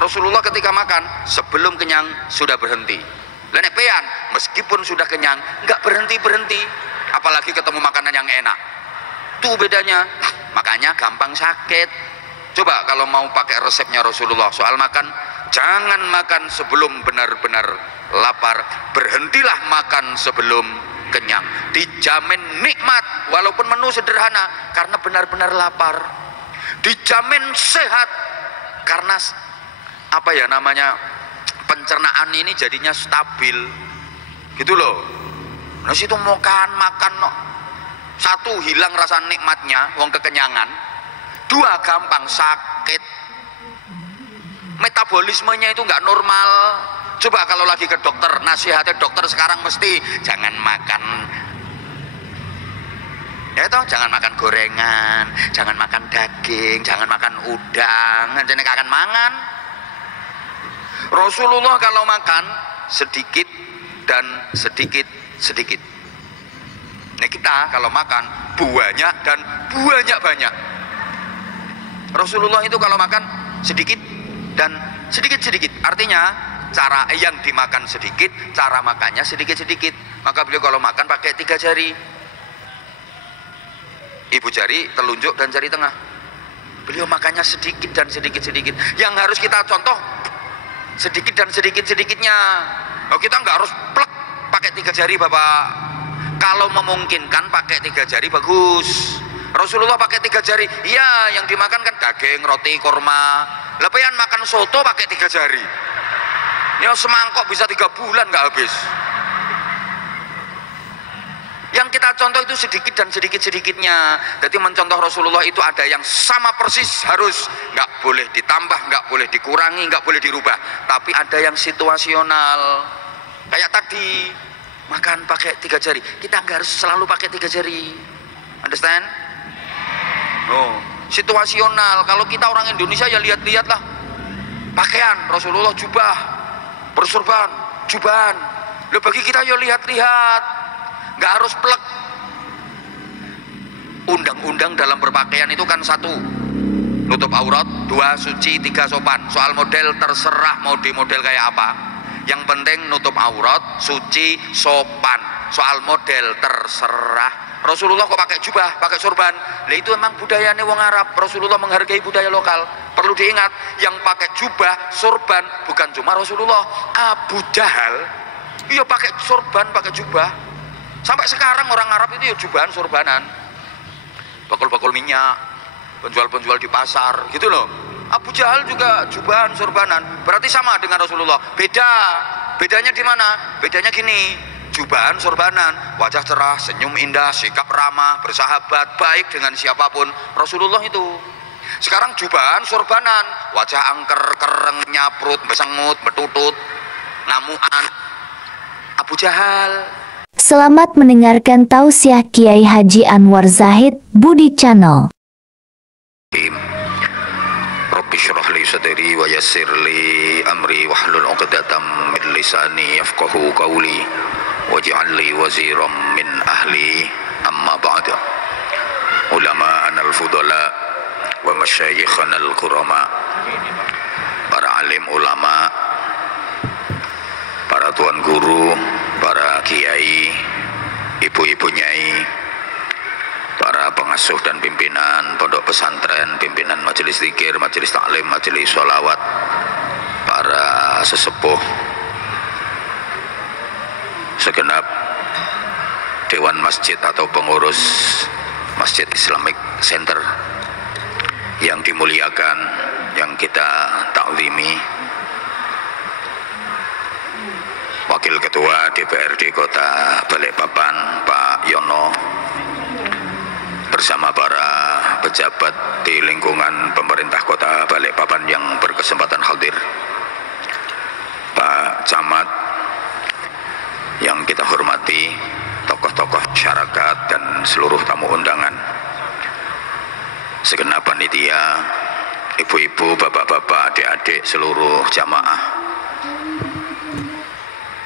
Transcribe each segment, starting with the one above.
Rasulullah ketika makan sebelum kenyang sudah berhenti. Lah nek pean meskipun sudah kenyang nggak berhenti, apalagi ketemu makanan yang enak. Tuh bedanya. Makanya gampang sakit. Coba kalau mau pakai resepnya Rasulullah soal makan, jangan makan sebelum benar-benar lapar, berhentilah makan sebelum kenyang. Dijamin nikmat walaupun menu sederhana karena benar-benar lapar. Dijamin sehat karena apa ya namanya, pencernaan ini jadinya stabil gitu loh. Nah situ makan no. Satu, hilang rasa nikmatnya wong kekenyangan. Dua, gampang sakit, metabolismenya itu nggak normal. Coba kalau lagi ke dokter, nasihatnya dokter sekarang mesti jangan makan, ya toh, jangan makan gorengan, jangan makan daging, jangan makan udang, jangan akan mangan. Rasulullah kalau makan sedikit dan sedikit. Nah kita kalau makan banyak dan banyak. Rasulullah itu kalau makan sedikit dan sedikit. Artinya cara yang dimakan sedikit, cara makannya sedikit. Maka beliau kalau makan pakai 3 jari. Ibu jari, telunjuk dan jari tengah. Beliau makannya sedikit dan sedikit. Yang harus kita contoh sedikit dan sedikitnya. Oh, kita nggak harus plek pakai 3 jari Bapak. Kalau memungkinkan pakai 3 jari bagus. Rasulullah pakai 3 jari. Iya, yang dimakan kan daging, roti, kurma. Lepean makan soto pakai 3 jari. Ya semangkok bisa 3 bulan nggak habis. Yang kita contoh itu sedikit dan sedikitnya. Jadi mencontoh Rasulullah itu ada yang sama persis, harus, nggak boleh ditambah, nggak boleh dikurangi, nggak boleh dirubah. Tapi ada yang situasional. Kayak tadi makan pakai 3 jari. Kita nggak harus selalu pakai 3 jari. Understand? Oh, situasional. Kalau kita orang Indonesia ya lihat-lihatlah. Pakaian Rasulullah jubah, bersorban, jubahan. Loh bagi kita ya lihat-lihat. Nggak harus plek. Undang-undang dalam berpakaian itu kan 1, nutup aurat, 2, suci, 3, sopan. Soal model terserah mau di model kayak apa. Yang penting nutup aurat, suci, sopan. Soal model terserah. Rasulullah kok pakai jubah, pakai sorban? Nah itu emang budayanya wong Arab. Rasulullah menghargai budaya lokal. Perlu diingat, yang pakai jubah, sorban bukan cuma Rasulullah. Abu Jahal, iya pakai sorban, pakai jubah. Sampai sekarang orang Arab itu ya jubahan, sorbanan. Bakul-bakul minyak, penjual-penjual di pasar, gitu loh. Abu Jahal juga jubahan, sorbanan. Berarti sama dengan Rasulullah. Bedanya di mana? Bedanya gini, jubahan, sorbanan, wajah cerah, senyum indah, sikap ramah, bersahabat, baik dengan siapapun. Rasulullah itu. Sekarang jubahan, sorbanan, wajah angker, kereng, nyaprut, besengut, betutut, ngamuan. Abu Jahal. Selamat mendengarkan tausiah Kiai Haji Anwar Zahid, Budi Channel. Rabbi syrah li sadri wa yassir li amri wahlul 'uqdatam min lisani yafqahu qawli waj'al li waziran min ahli. Amma ba'd. Ulama anal fudala wa masyayikhana al-kurama, para alim ulama, para tuan guru, para kiai, ibu-ibu nyai, para pengasuh dan pimpinan pondok pesantren, pimpinan majelis zikir, majelis taklim, majelis sholawat, para sesepuh, segenap dewan masjid atau pengurus Masjid Islamic Center yang dimuliakan, yang kita taklimi, Wakil Ketua DPRD Kota Balikpapan Pak Yono bersama para pejabat di lingkungan pemerintah Kota Balikpapan yang berkesempatan hadir, Pak Camat yang kita hormati, tokoh-tokoh masyarakat dan seluruh tamu undangan, segenap panitia, ibu-ibu, bapak-bapak, adik-adik, seluruh jamaah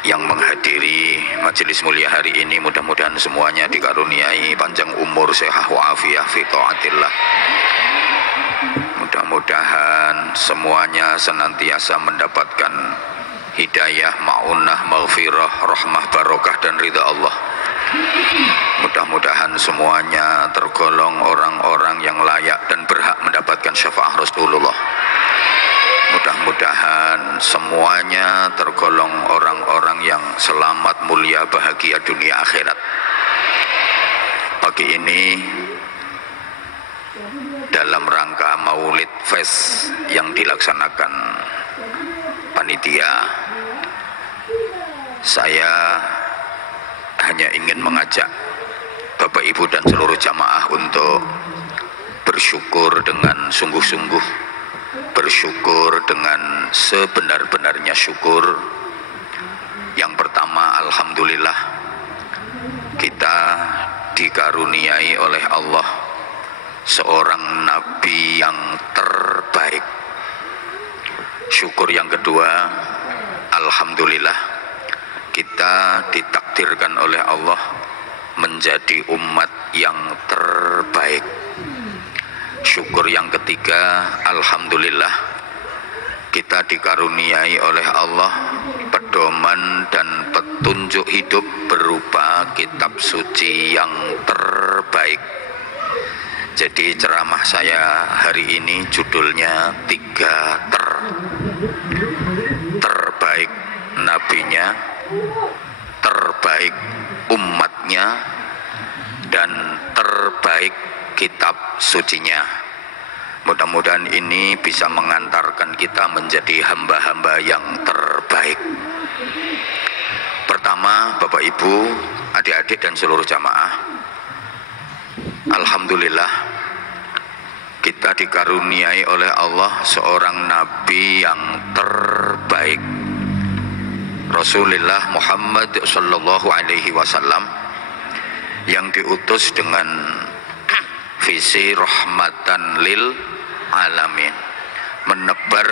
yang menghadiri majelis mulia hari ini. Mudah-mudahan semuanya dikaruniai panjang umur, sehat wa'afiyah fi ta'atillah. Mudah-mudahan Mudah-mudahan semuanya senantiasa mendapatkan hidayah, ma'unah, maghfirah, rahmah, barokah dan ridha Allah. Mudah-mudahan semuanya tergolong orang-orang yang layak dan berhak mendapatkan syafaat Rasulullah. Mudah-mudahan semuanya tergolong orang-orang yang selamat, mulia, bahagia dunia akhirat. Pagi ini dalam rangka Maulid Fest yang dilaksanakan panitia, saya hanya ingin mengajak Bapak Ibu dan seluruh jamaah untuk bersyukur dengan sungguh-sungguh, bersyukur dengan sebenar-benarnya syukur. Yang pertama, alhamdulillah kita dikaruniai oleh Allah seorang nabi yang terbaik. Syukur yang kedua, alhamdulillah kita ditakdirkan oleh Allah menjadi umat yang terbaik. Syukur yang ketiga, alhamdulillah kita dikaruniai oleh Allah pedoman dan petunjuk hidup berupa kitab suci yang terbaik. Jadi ceramah saya hari ini judulnya 3 terbaik nabinya, terbaik umatnya, dan terbaik kitab sucinya. Mudah-mudahan ini bisa mengantarkan kita menjadi hamba-hamba yang terbaik. Pertama, Bapak Ibu, adik-adik dan seluruh jamaah, alhamdulillah kita dikaruniai oleh Allah seorang nabi yang terbaik, Rasulullah Muhammad sallallahu alaihi wasallam, yang diutus dengan visi rahmatan lil alamin, menebar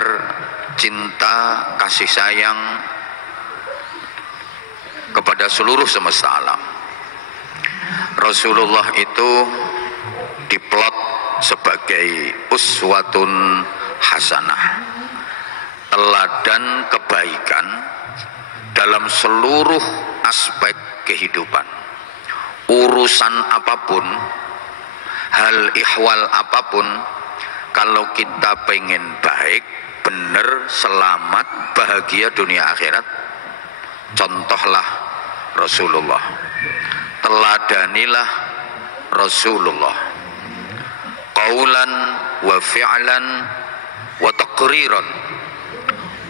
cinta kasih sayang kepada seluruh semesta alam. Rasulullah itu diplot sebagai uswatun hasanah, teladan kebaikan dalam seluruh aspek kehidupan. Urusan apapun, hal ihwal apapun, kalau kita pengen baik, benar, selamat, bahagia dunia akhirat, contohlah Rasulullah, teladanilah Rasulullah, qaulan wa fi'lan wa taqriran,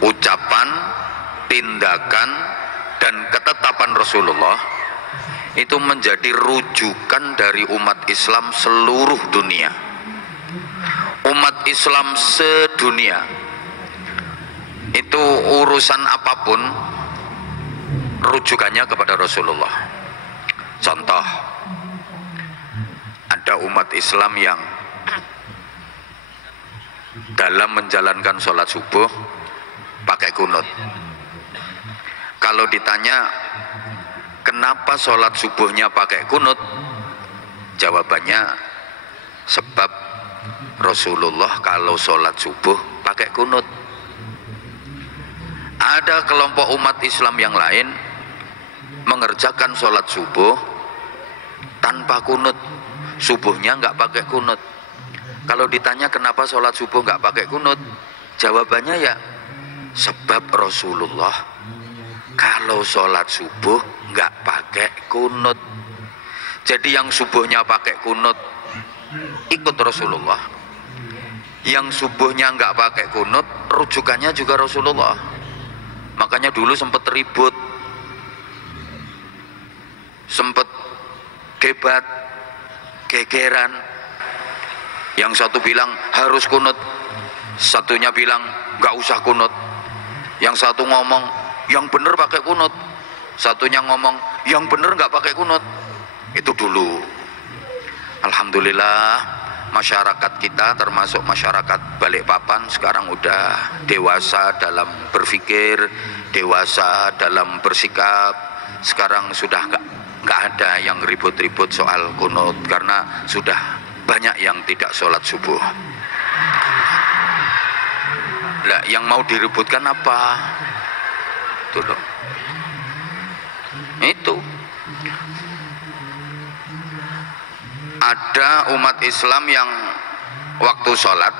ucapan, tindakan, dan ketetapan Rasulullah itu menjadi rujukan dari umat Islam seluruh dunia. Umat Islam sedunia itu urusan apapun rujukannya kepada Rasulullah. Contoh, ada umat Islam yang dalam menjalankan sholat subuh pakai kunut. Kalau ditanya kenapa sholat subuhnya pakai kunut, jawabannya sebab Rasulullah kalau sholat subuh pakai kunut. Ada kelompok umat Islam yang lain mengerjakan sholat subuh tanpa kunut, subuhnya nggak pakai kunut. Kalau ditanya kenapa sholat subuh nggak pakai kunut, jawabannya ya sebab Rasulullah kalau sholat subuh nggak pakai kunut. Jadi yang subuhnya pakai kunut ikut Rasulullah, yang subuhnya nggak pakai kunut rujukannya juga Rasulullah. Makanya dulu sempat ribut, sempat debat, gegeran. Yang satu bilang harus kunut, satunya bilang nggak usah kunut. Yang satu ngomong yang bener pakai kunut, satunya ngomong yang bener nggak pakai kunut. Itu dulu. Alhamdulillah masyarakat kita termasuk masyarakat Balikpapan sekarang udah dewasa dalam berpikir, dewasa dalam bersikap. Sekarang sudah nggak ada yang ribut-ribut soal kunut karena sudah banyak yang tidak sholat subuh. Lah yang mau diributkan apa? Itu loh. Itu ada umat Islam yang waktu sholat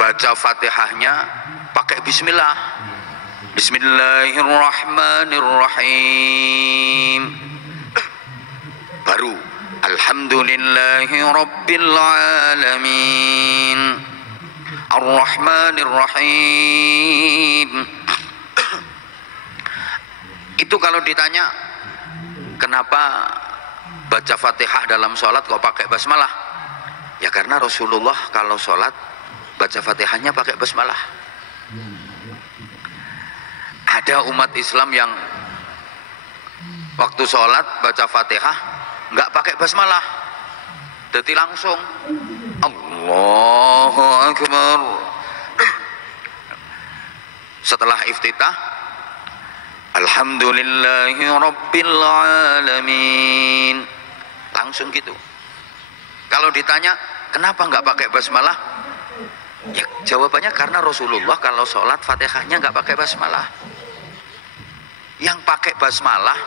baca Fatihahnya pakai bismillah. Bismillahirrahmanirrahim. Baru alhamdulillahi rabbil alamin arrahmanirrahim. Itu kalau ditanya kenapa baca Fatihah dalam sholat kok pakai basmalah, ya karena Rasulullah kalau sholat baca Fatihahnya pakai basmalah. Ada umat Islam yang waktu sholat baca Fatihah nggak pakai basmalah, jadi langsung Allahu Akbar. Setelah iftitah alhamdulillahi rabbil alamin, langsung gitu. Kalau ditanya kenapa nggak pakai basmalah, ya jawabannya karena Rasulullah kalau sholat Fatihahnya nggak pakai basmalah. Yang pakai basmalah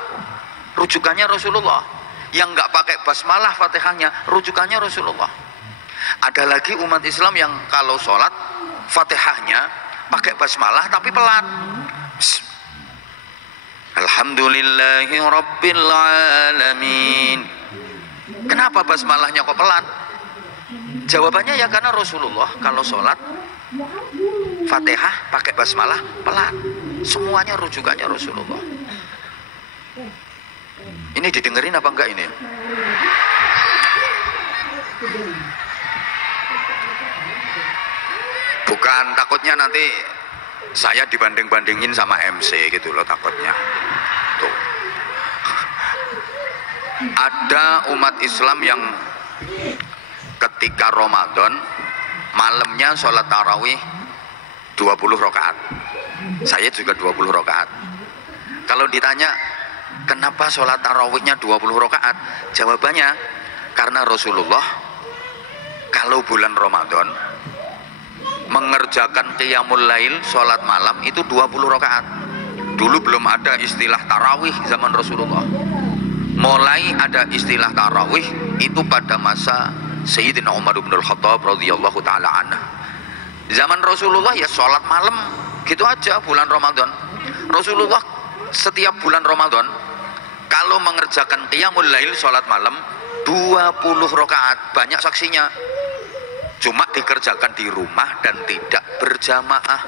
rujukannya Rasulullah, yang nggak pakai basmalah Fatihahnya rujukannya Rasulullah. Ada lagi umat Islam yang kalau sholat Fatihahnya pakai basmalah tapi pelan. Alhamdulillahi rabbil alamin. Kenapa basmalahnya kok pelan? Jawabannya ya karena Rasulullah kalau sholat Fatihah pakai basmalah pelan. Semuanya rujukannya Rasulullah. Ini didengerin apa enggak ini? Bukan, takutnya nanti saya dibanding-bandingin sama MC gitu loh, takutnya. Tuh. Ada umat Islam yang ketika Ramadan malamnya sholat tarawih 20 rakaat. Saya juga 20 rakaat. Kalau ditanya kenapa sholat tarawihnya 20 rakaat, jawabannya karena Rasulullah kalau bulan Ramadan mengerjakan qiyamul lail, sholat malam itu 20 rakaat. Dulu belum ada istilah tarawih zaman Rasulullah. Mulai ada istilah tarawih itu pada masa Sayyidina Umar bin Al-Khattab radhiyallahu taala anhu. Zaman Rasulullah ya sholat malam gitu aja bulan Ramadan. Rasulullah setiap bulan Ramadan kalau mengerjakan qiyamul lail, sholat malam 20 rakaat, banyak saksinya. Cuma dikerjakan di rumah dan tidak berjamaah,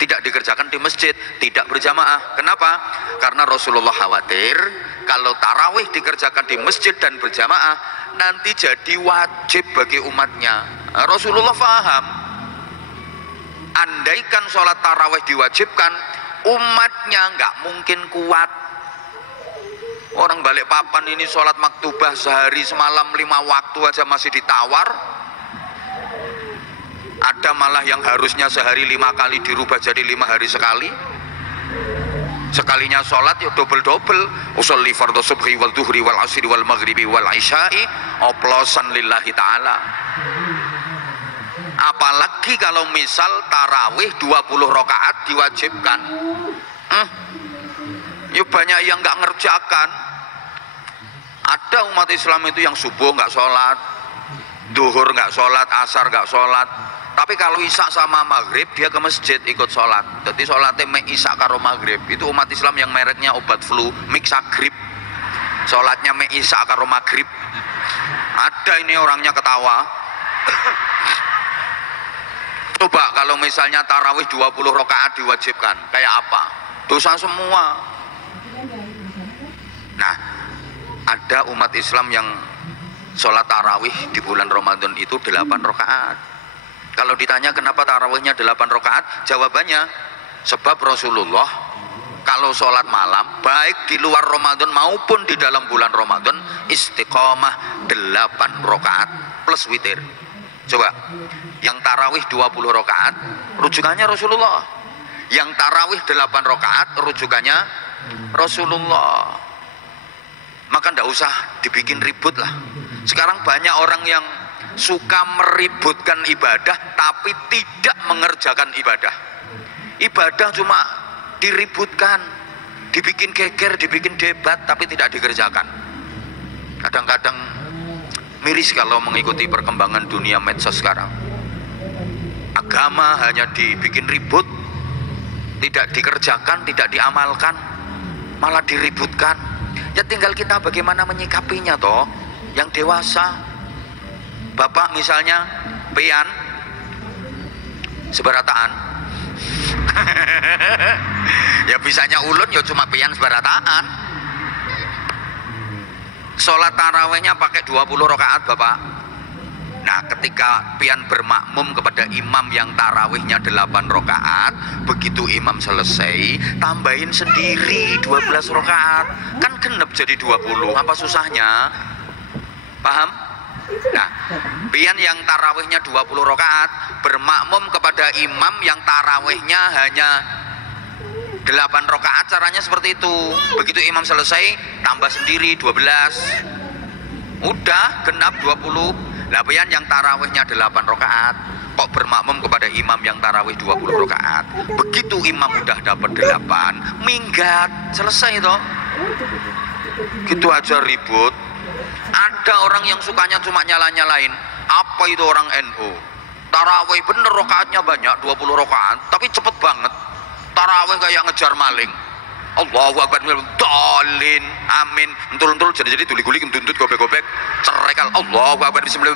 tidak dikerjakan di masjid, tidak berjamaah. Kenapa? Karena Rasulullah khawatir kalau tarawih dikerjakan di masjid dan berjamaah nanti jadi wajib bagi umatnya. Rasulullah paham, andaikan sholat tarawih diwajibkan, umatnya nggak mungkin kuat. Orang Balikpapan ini sholat maktubah sehari semalam 5 waktu aja masih ditawar. Ada malah yang harusnya sehari 5 kali dirubah jadi 5 hari sekali. Sekalinya sholat ya double-double. Usolli fardhu subhi wal duhri wal asri wal maghribi wal isya'i oplosan lillahi ta'ala. Apalagi kalau misal tarawih 20 rakaat diwajibkan, ya banyak yang nggak ngerjakan. Ada umat Islam itu yang subuh nggak sholat, duhur nggak sholat, asar nggak sholat, tapi kalau isya sama maghrib dia ke masjid ikut sholat. Jadi sholatnya mek isya karo maghrib. Itu umat Islam yang mereknya obat flu, mixagrip. Sholatnya mek isya karo maghrib. Ada ini orangnya ketawa. Coba kalau misalnya tarawih 20 rakaat diwajibkan, kayak apa? Dosa semua. Nah, ada umat Islam yang sholat tarawih di bulan Ramadan itu 8 rakaat. Kalau ditanya kenapa tarawihnya 8 rakaat, jawabannya sebab Rasulullah kalau sholat malam baik di luar Ramadan maupun di dalam bulan Ramadan istiqomah 8 rakaat plus witir. Coba, yang tarawih 20 rakaat rujukannya Rasulullah, yang tarawih 8 rakaat rujukannya Rasulullah. Maka ndak usah dibikin ribut lah. Sekarang banyak orang yang suka meributkan ibadah tapi tidak mengerjakan ibadah. Ibadah cuma diributkan, dibikin geger, dibikin debat, tapi tidak dikerjakan. Kadang-kadang miris kalau mengikuti perkembangan dunia medsos sekarang. Agama hanya dibikin ribut, tidak dikerjakan, tidak diamalkan, malah diributkan. Ya tinggal kita bagaimana menyikapinya toh, yang dewasa. Bapak misalnya pian sebarataan. Ya bisanya ulun ya cuma pian sebarataan. Sholat tarawehnya pakai 20 rakaat Bapak. Nah ketika pian bermakmum kepada imam yang tarawihnya 8 rakaat, begitu imam selesai tambahin sendiri 12 rakaat, kan genep jadi 20. Apa susahnya? Paham? Nah pian yang tarawihnya 20 rakaat bermakmum kepada imam yang tarawihnya hanya 8 rakaat, caranya seperti itu. Begitu imam selesai tambah sendiri 12, udah genap 20. Lah pian yang tarawihnya 8 rakaat kok bermakmum kepada imam yang tarawih 20 rakaat. Begitu imam udah dapat 8, minggat, selesai toh. Gitu aja ribut. Ada orang yang sukanya cuma nyala-nyalain. Apa itu orang NU? Tarawih bener rakaatnya banyak 20 rakaat, tapi cepet banget. Tarawih kayak ngejar maling. Allahu Akbar, dolin, amin, entul-entul jadi tuli-guli, tuntut gobek-gobek, cerekal. Allahu Akbar, bismillah,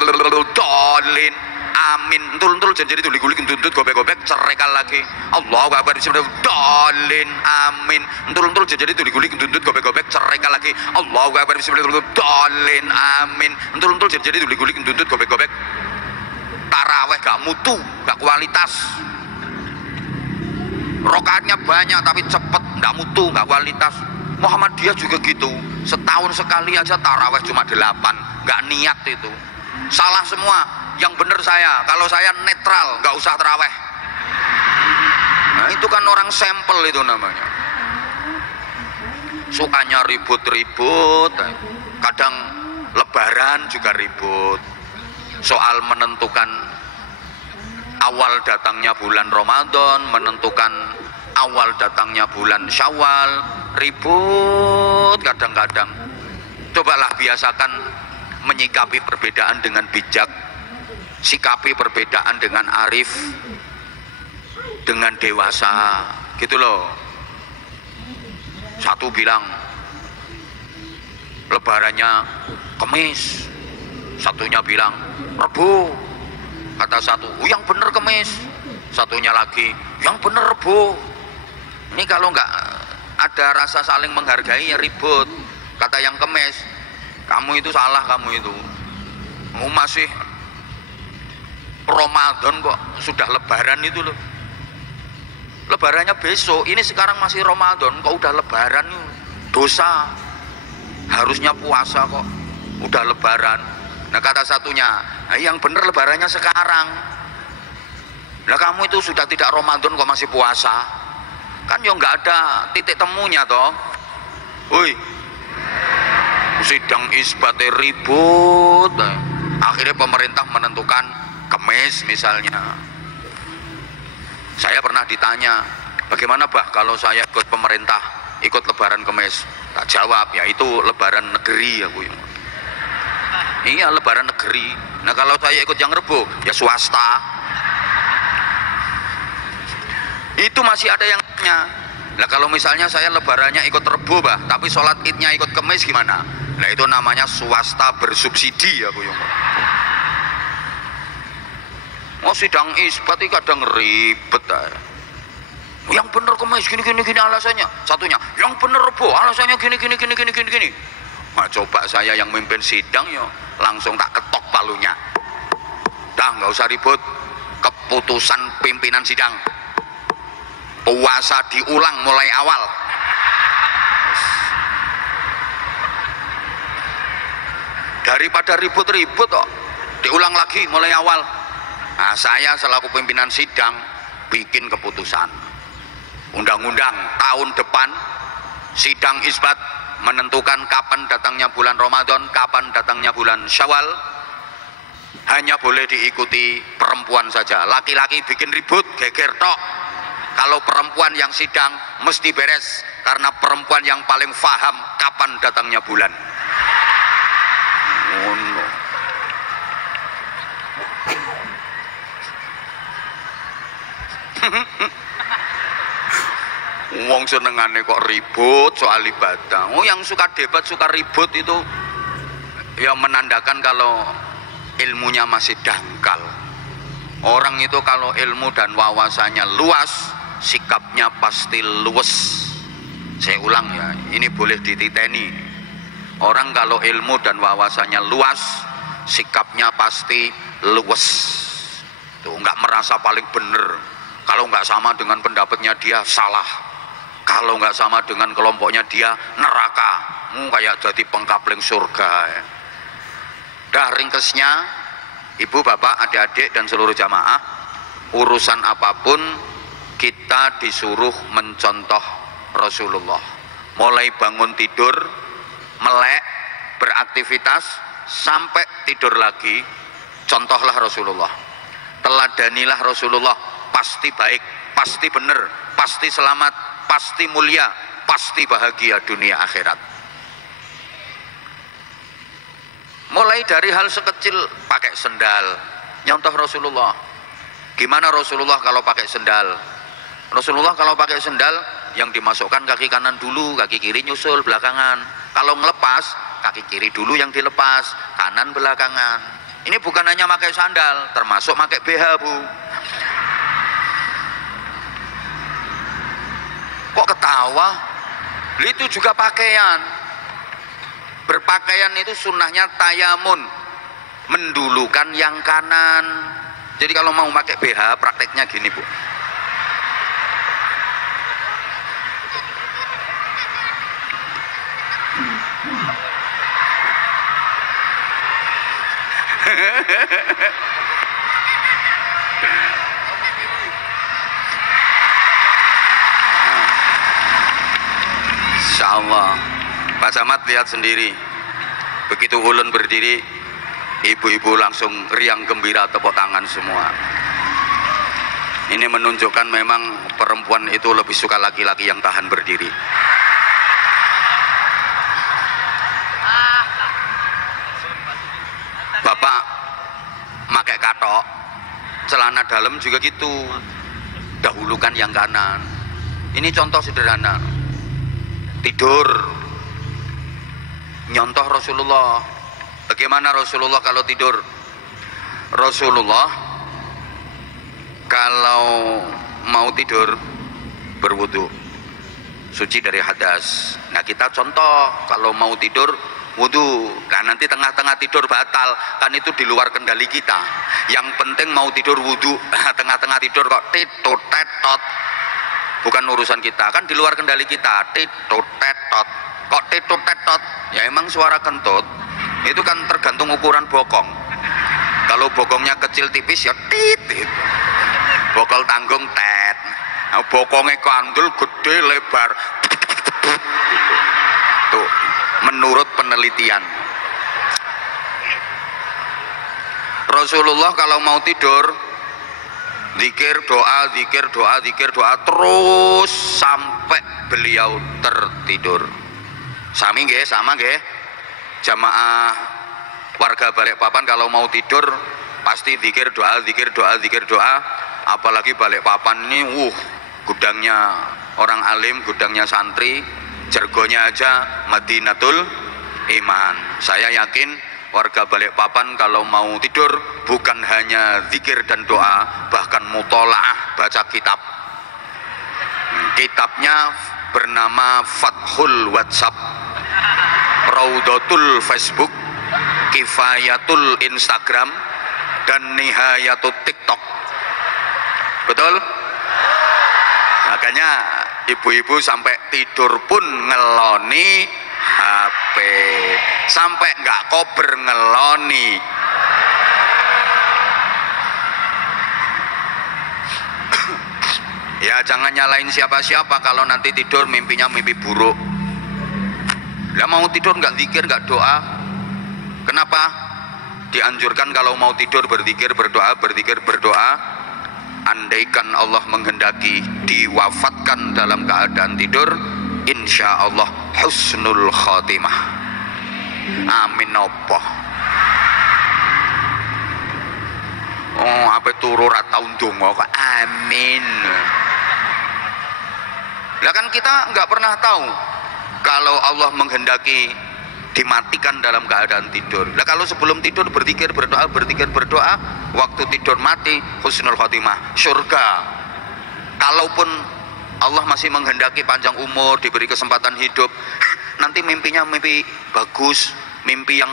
dolin, amin, entul-entul jadi tuli-guli, tuntut gobek-gobek, cerekal lagi. Allahu Akbar, bismillah, dolin, amin, entul-entul jadi tuli-guli, tuntut gobek-gobek, cerekal lagi. Allahu Akbar, bismillah, dolin, amin, entul-entul jadi tuli-guli, tuntut gobek-gobek. Taraweh gak mutu, gak kualitas. Rokaatnya banyak tapi cepet, nggak mutu, nggak kualitas. Muhammadiyah juga gitu, setahun sekali aja taraweh cuma 8, nggak niat itu. Salah semua, yang bener saya. Kalau saya netral, nggak usah taraweh. Nah itu kan orang sampel itu namanya. Sukanya ribut-ribut, kadang lebaran juga ribut. Soal menentukan awal datangnya bulan Ramadan, menentukan awal datangnya bulan Syawal, ribut kadang-kadang. Cobalah biasakan menyikapi perbedaan dengan bijak, sikapi perbedaan dengan arif, dengan dewasa, gitu loh. Satu bilang lebarannya Kemis, satunya bilang Rebo. Kata satu, yang bener Kemis. Satunya lagi, yang bener Rebo. Ini kalau nggak ada rasa saling menghargai ya ribut. Kata yang Kemis, kamu itu salah, kamu itu. Kamu masih Ramadan kok sudah lebaran itu loh. Lebarannya besok, ini sekarang masih Ramadan kok udah lebaran. Dosa. Harusnya puasa kok udah lebaran. Nah kata satunya, nah, yang bener lebarannya sekarang. Nah kamu itu sudah tidak Ramadan kok masih puasa. Kan ya nggak ada titik temunya toh. Woi, sidang isbatnya ribut. Akhirnya pemerintah menentukan Kemis misalnya. Saya pernah ditanya, bagaimana bah kalau saya ikut pemerintah, ikut lebaran Kemis? Tak jawab, ya itu lebaran negeri aku. Iya lebaran negeri. Nah kalau saya ikut yang Rebo ya swasta. Itu masih ada yang tanya. Nah kalau misalnya saya lebarannya ikut Rebo bah, tapi sholat idnya ikut Kemis gimana? Nah itu namanya swasta bersubsidi ya Bu. Oh sidang isbat itu kadang ribet ya. Yang bener Kemis gini alasannya. Satunya yang bener Rebo alasannya gini. Nah, coba saya yang mimpin sidang yo langsung tak ketok palunya. Dah nggak usah ribut. Keputusan pimpinan sidang. Puasa diulang mulai awal. Daripada ribut-ribut kok diulang lagi mulai awal. Nah, saya selaku pimpinan sidang bikin keputusan. Undang-undang tahun depan sidang isbat menentukan kapan datangnya bulan Ramadan, kapan datangnya bulan Syawal. hanya boleh diikuti perempuan saja. Laki-laki bikin ribut, geger tok. Kalau perempuan yang sidang mesti beres, karena perempuan yang paling paham kapan datangnya bulan. Oh, no. Wong senengane kok ribut soal ibadah. Oh, yang suka debat, suka ribut itu ya menandakan kalau ilmunya masih dangkal. Orang itu kalau ilmu dan wawasannya luas, sikapnya pasti luwes. Saya ulang ya, ini boleh dititeni. Orang kalau ilmu dan wawasannya luas, sikapnya pasti luwes. Tuh, nggak merasa paling bener. Kalau nggak sama dengan pendapatnya dia salah. Kalau nggak sama dengan kelompoknya dia neraka. Kayak jadi pengkapling surga ya. Dah ringkesnya, ibu, bapak, adik-adik dan seluruh jamaah, urusan apapun kita disuruh mencontoh Rasulullah. Mulai bangun tidur, melek, beraktivitas, sampai tidur lagi, contohlah Rasulullah. Teladanilah Rasulullah, pasti baik, pasti benar, pasti selamat, pasti mulia, pasti bahagia dunia akhirat. Mulai dari hal sekecil, pakai sendal, nyontoh Rasulullah. Gimana Rasulullah kalau pakai sendal? Rasulullah kalau pakai sendal, yang dimasukkan kaki kanan dulu, kaki kiri nyusul belakangan. Kalau ngelepas, kaki kiri dulu yang dilepas, kanan belakangan. Ini bukan hanya pakai sandal, termasuk pakai BH, Bu. Kok ketawa? Itu juga pakaian. Berpakaian itu sunnahnya tayamun, mendulukan yang kanan. Jadi kalau mau pakai BH, prakteknya gini, Bu. Insyaallah Pak Camat lihat sendiri, begitu ulun berdiri, ibu-ibu langsung riang gembira, tepuk tangan semua. Ini menunjukkan memang perempuan itu lebih suka laki-laki yang tahan berdiri. Bapak pakai katok, celana dalam juga gitu, dahulukan yang kanan. Ini contoh sederhana. Tidur, nyontoh Rasulullah. Bagaimana Rasulullah kalau tidur? Rasulullah kalau mau tidur berwudu, suci dari hadas. Nah, kita contoh kalau mau tidur wudu. Nah, nanti tengah-tengah tidur batal, kan itu di luar kendali kita. Yang penting mau tidur wudu. Tengah-tengah tidur kok titut tetot, bukan urusan kita, kan di luar kendali kita. Titut tetot, kok titut tetot? Ya emang suara kentut itu kan tergantung ukuran bokong. Kalau bokongnya kecil tipis ya tit, bokol tanggung tet. Nah, bokongnya kandel gede lebar tuh, menurut penelitian. Rasulullah kalau mau tidur zikir doa, zikir doa, zikir doa terus sampai beliau tertidur. Sami nggih, sama nggih. Jamaah warga Balikpapan kalau mau tidur pasti zikir doa, zikir doa, zikir doa. Apalagi Balikpapan ini gudangnya orang alim, gudangnya santri, jargonnya aja Madinatul Iman. Saya yakin warga Balikpapan kalau mau tidur bukan hanya zikir dan doa, bahkan mutolaah, baca kitab. Kitabnya bernama Fathul WhatsApp, Raudatul Facebook, Kifayatul Instagram, dan Nihayatul TikTok. Betul? Makanya ibu-ibu sampai tidur pun ngeloni HP, sampai nggak kober ngeloni. Ya jangan nyalain siapa-siapa kalau nanti tidur mimpinya mimpi buruk. Lah mau tidur nggak zikir, nggak doa, kenapa? Dianjurkan kalau mau tidur berzikir, berdoa, berzikir, berdoa. Andaikan Allah menghendaki diwafatkan dalam keadaan tidur, insya Allah husnul khotimah. Amin nopo. Oh, apa turu ra tau ndonga kok amin. Lah kan kita nggak pernah tahu kalau Allah menghendaki dimatikan dalam keadaan tidur. Nah kalau sebelum tidur berzikir, berdoa, berzikir, berdoa, waktu tidur mati husnul khotimah, surga. Kalaupun Allah masih menghendaki panjang umur, diberi kesempatan hidup, nanti mimpinya mimpi bagus, mimpi yang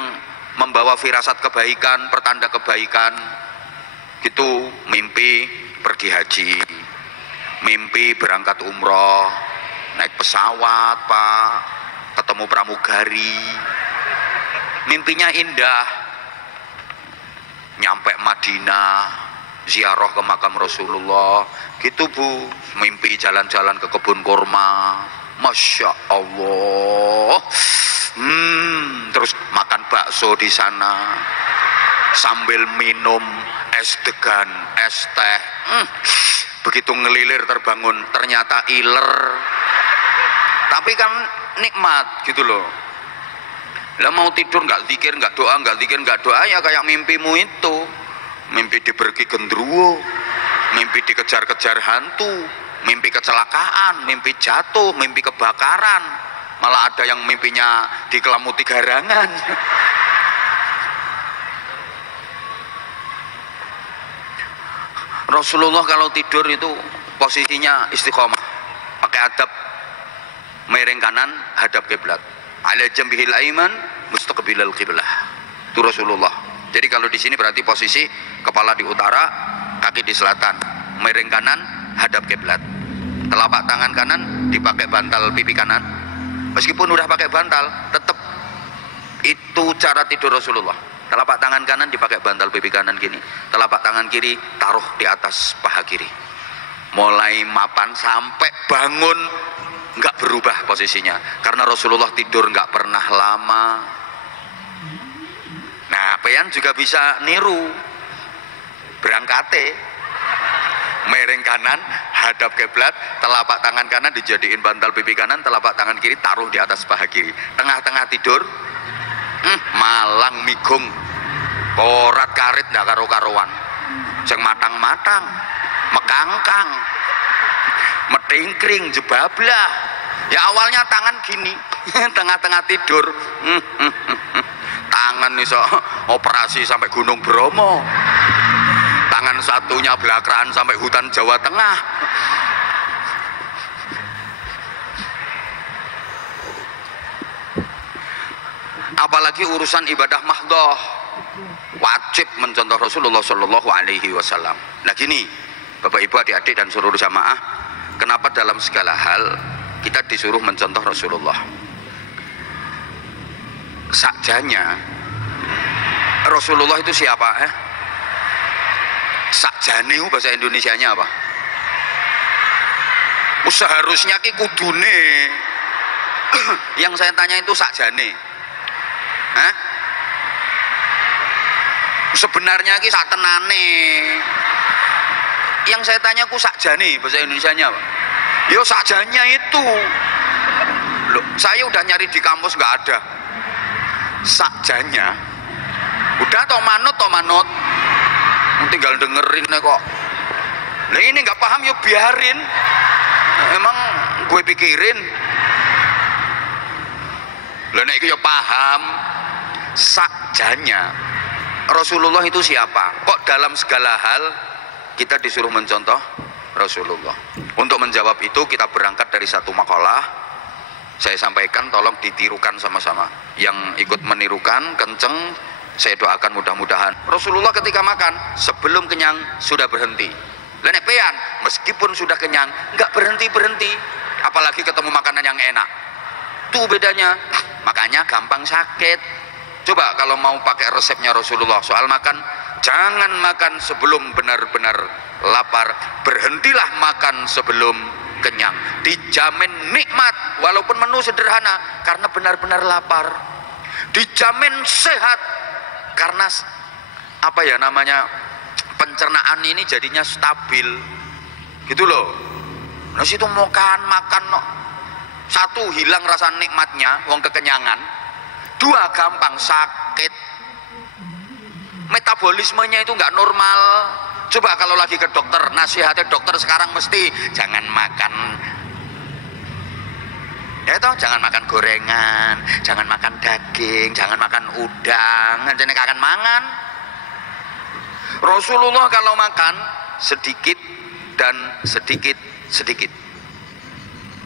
membawa firasat kebaikan, pertanda kebaikan. Gitu, mimpi pergi haji, mimpi berangkat umroh, naik pesawat, Pak, ketemu pramugari, mimpinya indah, nyampe Madinah, ziarah ke makam Rasulullah, gitu Bu, mimpi jalan-jalan ke kebun kurma, Masya Allah, terus makan bakso di sana, sambil minum es degan, es teh, begitu ngelilir terbangun, ternyata iler, tapi kan nikmat gitu loh. Lah mau tidur nggak zikir, nggak doa, nggak zikir, nggak doa, ya kayak mimpimu itu, mimpi dipergi gendruwo, mimpi dikejar-kejar hantu, mimpi kecelakaan, mimpi jatuh, mimpi kebakaran, malah ada yang mimpinya dikelamuti garangan. Rasulullah kalau tidur itu posisinya istiqomah, pakai adab, miring kanan hadap kiblat, ala jambihil aiman mustaqbilal qiblah. Itu Rasulullah. Jadi kalau di sini berarti posisi kepala di utara, kaki di selatan, miring kanan hadap kiblat, telapak tangan kanan dipakai bantal pipi kanan. Meskipun udah pakai bantal, tetap itu cara tidur Rasulullah. Telapak tangan kanan dipakai bantal pipi kanan gini, telapak tangan kiri taruh di atas paha kiri. Mulai mapan sampai bangun nggak berubah posisinya, karena Rasulullah tidur nggak pernah lama. Nah, peyan juga bisa niru, berangkate miring kanan hadap kiblat, telapak tangan kanan dijadiin bantal pipi kanan, telapak tangan kiri taruh di atas paha kiri, tengah-tengah tidur. Malang migung, korat karit ndak karo-karuan, sing matang-matang, mekangkang, metingkring, jebablah. Ya awalnya tangan gini, tengah-tengah tidur, tangan iso operasi sampai Gunung Bromo, tangan satunya belakraan sampai hutan Jawa Tengah. Apalagi urusan ibadah mahdoh, wajib mencontoh Rasulullah Shallallahu Alaihi Wasallam. Nah gini, Bapak Ibu, adik-adik dan seluruh jamaah, kenapa dalam segala hal kita disuruh mencontoh Rasulullah? Sakjanya Rasulullah itu siapa? Sakjane bahasa Indonesianya apa? Seharusnya ki kudune. Yang saya tanya itu sakjane. Sebenarnya ki sak tenane. Yang saya tanya ku sakjane bahasa Indonesianya apa? Yo sakjanya itu. Loh, saya udah nyari di kampus nggak ada. Sakjanya. Udah toh manut. Tinggal dengerin kok. Nah ini nggak paham yo biarin. Emang gue pikirin. Lah nek iki yo paham. Sakjanya Rasulullah itu siapa? Kok dalam segala hal kita disuruh mencontoh Rasulullah? Untuk menjawab itu kita berangkat dari satu makalah. Saya sampaikan, tolong ditirukan sama-sama. Yang ikut menirukan kenceng, saya doakan mudah-mudahan. Rasulullah ketika makan sebelum kenyang sudah berhenti. Lah nek peyan meskipun sudah kenyang nggak berhenti-berhenti, apalagi ketemu makanan yang enak. Tuh bedanya. Makanya gampang sakit. Coba kalau mau pakai resepnya Rasulullah soal makan, jangan makan sebelum benar-benar lapar, berhentilah makan sebelum kenyang. Dijamin nikmat walaupun menu sederhana karena benar-benar lapar. Dijamin sehat karena apa ya namanya, pencernaan ini jadinya stabil gitu loh. Nah situ makan no. Satu, hilang rasa nikmatnya, wong kekenyangan. Dua, gampang sakit, metabolismenya itu nggak normal. Coba kalau lagi ke dokter, nasihatnya dokter sekarang mesti jangan makan, ya toh, jangan makan gorengan, jangan makan daging, jangan makan udang, jangan akan mangan. Rasulullah kalau makan sedikit dan sedikit.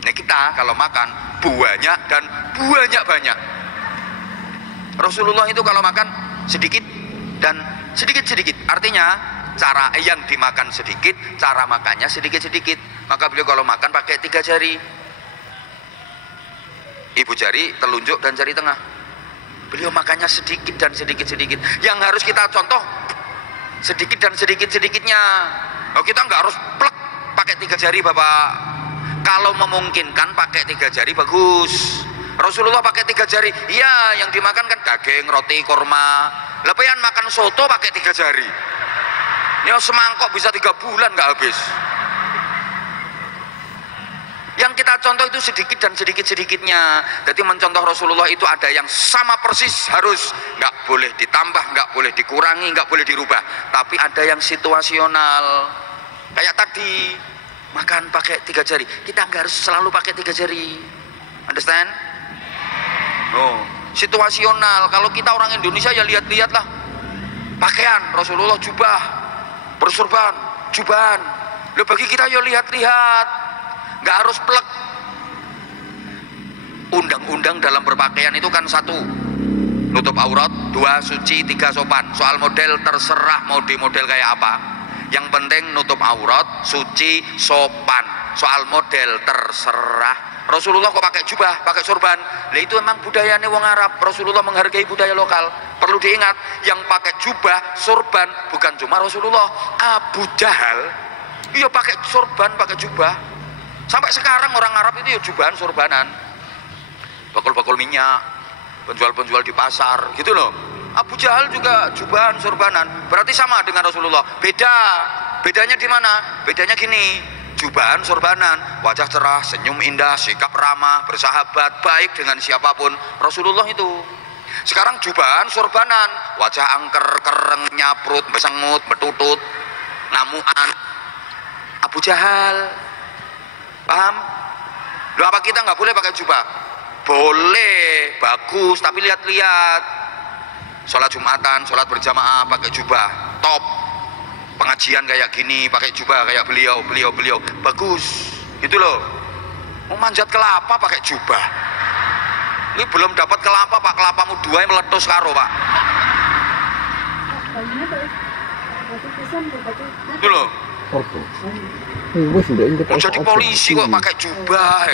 Nah kita kalau makan banyak dan banyak. Rasulullah itu kalau makan sedikit dan sedikit. Artinya cara yang dimakan sedikit, cara makannya sedikit. Maka beliau kalau makan pakai 3 jari. Ibu jari, telunjuk dan jari tengah. Beliau makannya sedikit dan sedikit. Yang harus kita contoh sedikit dan sedikitnya. Oh, kita nggak harus plek pakai 3 jari Bapak. Kalau memungkinkan pakai 3 jari bagus. Rasulullah pakai 3 jari. Iya, yang dimakan kan daging, roti, kurma. Lepian makan soto pakai 3 jari. Ya semangkok bisa 3 bulan nggak habis. Yang kita contoh itu sedikit dan sedikitnya. Jadi mencontoh Rasulullah itu ada yang sama persis, harus, nggak boleh ditambah, nggak boleh dikurangi, nggak boleh dirubah. Tapi ada yang situasional. Kayak tadi makan pakai 3 jari. Kita nggak harus selalu pakai 3 jari. Understand? Oh, situasional. Kalau kita orang Indonesia ya lihat-lihatlah. Pakaian Rasulullah jubah, bersorban, jubahan. Loh bagi kita ya lihat-lihat. Nggak harus plek. Undang-undang dalam berpakaian itu kan 1, nutup aurat, 2, suci, 3, sopan. Soal model terserah mau di model kayak apa. Yang penting nutup aurat, suci, sopan. Soal model terserah. Rasulullah kok pakai jubah, pakai sorban? Lah itu emang budayanya wong Arab. Rasulullah menghargai budaya lokal. Perlu diingat, yang pakai jubah, sorban bukan cuma Rasulullah. Abu Jahal, iya pakai sorban, pakai jubah. Sampai sekarang orang Arab itu ya jubahan, sorbanan. Bakul-bakul minyak, penjual-penjual di pasar, gitu loh. Abu Jahal juga jubahan, sorbanan. Berarti sama dengan Rasulullah. Bedanya di mana? Bedanya gini, jubahan, sorbanan, wajah cerah, senyum indah, sikap ramah, bersahabat, baik dengan siapapun. Rasulullah itu. Sekarang jubahan, sorbanan, wajah angker, kereng, nyaprut, besengut, betutut, namuan. Abu Jahal. Paham? Loh apa kita nggak boleh pakai jubah? Boleh, bagus, tapi lihat-lihat. Sholat Jumatan, sholat berjamaah pakai jubah, top. Pengajian kayak gini pakai jubah kayak beliau, bagus, gitu loh. Mau manjat kelapa pakai jubah. Ini belum dapat kelapa Pak, kelapamu 2 yang meletus karo Pak. Gitu loh. Mau jadi polisi kok pakai jubah.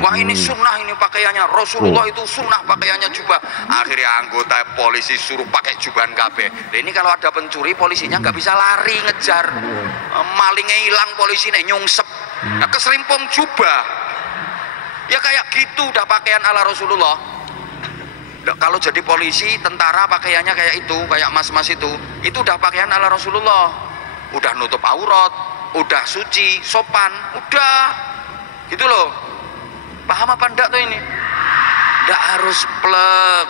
Wah ini sunnah, ini pakaiannya. Rasulullah itu sunnah pakaiannya jubah. Akhirnya anggota polisi suruh pakai jubahan kabeh. Nah, ini kalau ada pencuri polisinya nggak bisa lari ngejar. Malingnya hilang polisinya nyungsep. Nah, keserimpung jubah. Ya kayak gitu udah pakaian ala Rasulullah. Nah, kalau jadi polisi, tentara pakaiannya kayak itu, kayak mas-mas itu udah pakaian ala Rasulullah. Udah nutup aurat, udah suci, sopan, udah gitu loh. Paham apa enggak tuh ini? Enggak harus plek.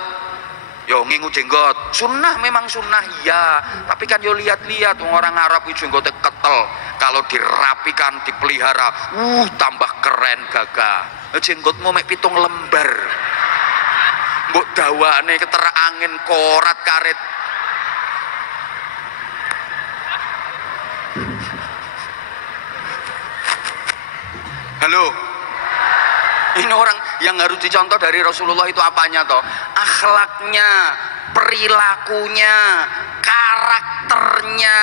Yo ngingu jenggot, sunnah memang sunnah ya. Tapi kan yo lihat-lihat orang Arab itu jenggotnya ketel. Kalau dirapikan, dipelihara, tambah keren gagah. Jenggotmu mek 7 lembar. Mbok dawane ketera angin korat karet. Halo, ini orang yang harus dicontoh dari Rasulullah itu apanya toh? Akhlaknya, perilakunya, karakternya,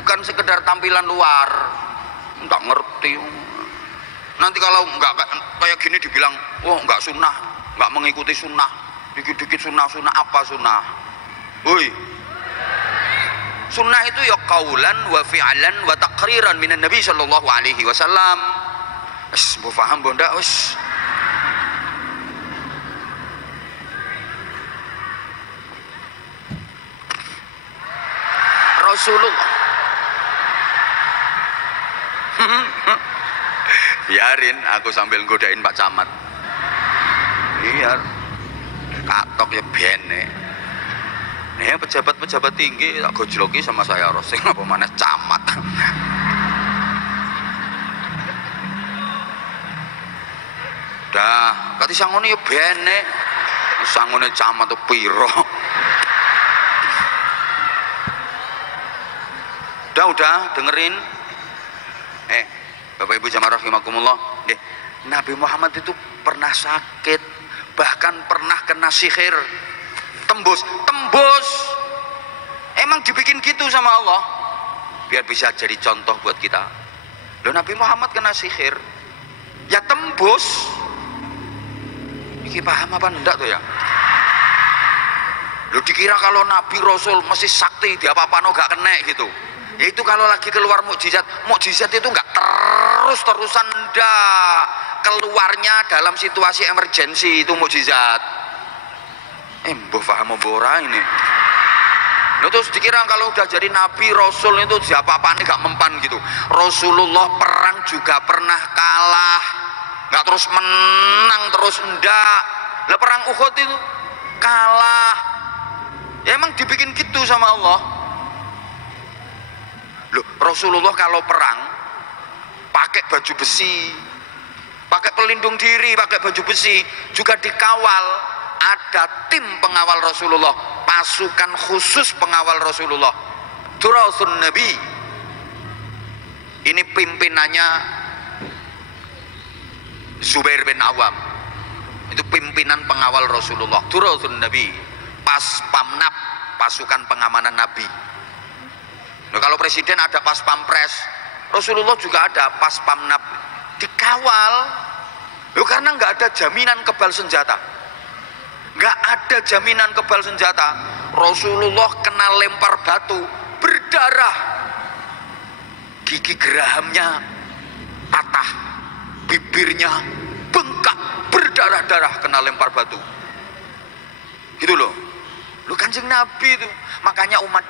bukan sekedar tampilan luar. Nggak ngerti. Nanti kalau nggak kayak gini dibilang, wah nggak sunnah, nggak mengikuti sunnah, dikit-dikit sunnah apa sunnah? Woi, sunnah itu ya qaulan wa fi'lan wa taqriran minan Nabi sallallahu alaihi wasallam. Wis mbok paham mbok ndak wis. Rasulullah. Biarin aku sambil godain Pak Camat. Biar katok ya bene. Nih pejabat-pejabat tinggi tak gojloki sama saya Rosing apa mana camat. Dah, kati sangone ya bene. Sangone camat tuh piro. Udah dengerin. Bapak Ibu jamaah rahimakumullah. Nabi Muhammad itu pernah sakit, bahkan pernah kena sihir. Tembus. Emang dibikin gitu sama Allah biar bisa jadi contoh buat kita. Loh, Nabi Muhammad kena sihir, ya tembus. Iki paham apa enggak tuh ya? Loh, dikira kalau Nabi Rasul mesti sakti, dia apa-apa gak kena gitu. Ya itu kalau lagi keluar mukjizat itu enggak terus-terusan, enggak. Keluarnya dalam situasi emergensi itu mukjizat. Mbah paham mbah ora ini. Loh, terus dikira kalau udah jadi Nabi Rasul itu siapa-apaan gak mempan gitu. Rasulullah perang juga pernah kalah, nggak terus menang terus, enggak. Lah perang Uhud itu kalah, ya emang dibikin gitu sama Allah. Loh, Rasulullah kalau perang pakai baju besi, pakai pelindung diri, pakai baju besi, juga dikawal. Ada tim pengawal Rasulullah, pasukan khusus pengawal Rasulullah, Durasun Nabi. Ini pimpinannya Zubair bin Awam, itu pimpinan pengawal Rasulullah, Durasun Nabi. Pas Pamnap, pasukan pengamanan Nabi. Nah, kalau presiden ada pas Pampres, Rasulullah juga ada pas Pamnap, dikawal. Loh, karena nggak ada jaminan kebal senjata. Nggak ada jaminan kebal senjata. Rasulullah kena lempar batu, berdarah, gigi gerahamnya patah, bibirnya bengkak, berdarah-darah kena lempar batu gitu loh. Lu Kanjeng Nabi itu. Makanya umat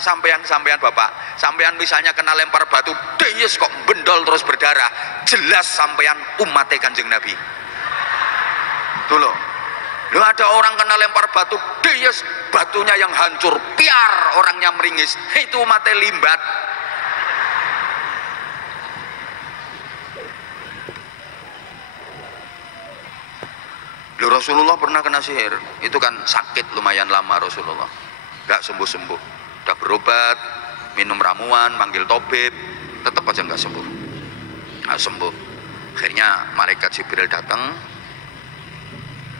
sampean bapak, sampean misalnya kena lempar batu deyes kok bendol terus berdarah, jelas sampean umatnya Kanjeng Nabi tuh loh. Lu ada orang kena lempar batu deyes, batunya yang hancur piar, orangnya meringis, itu umatnya limbat. Lu Rasulullah pernah kena sihir, itu kan sakit lumayan lama Rasulullah, gak sembuh-sembuh, udah berobat, minum ramuan, manggil tabib, tetap aja gak sembuh. Akhirnya malaikat Jibril datang.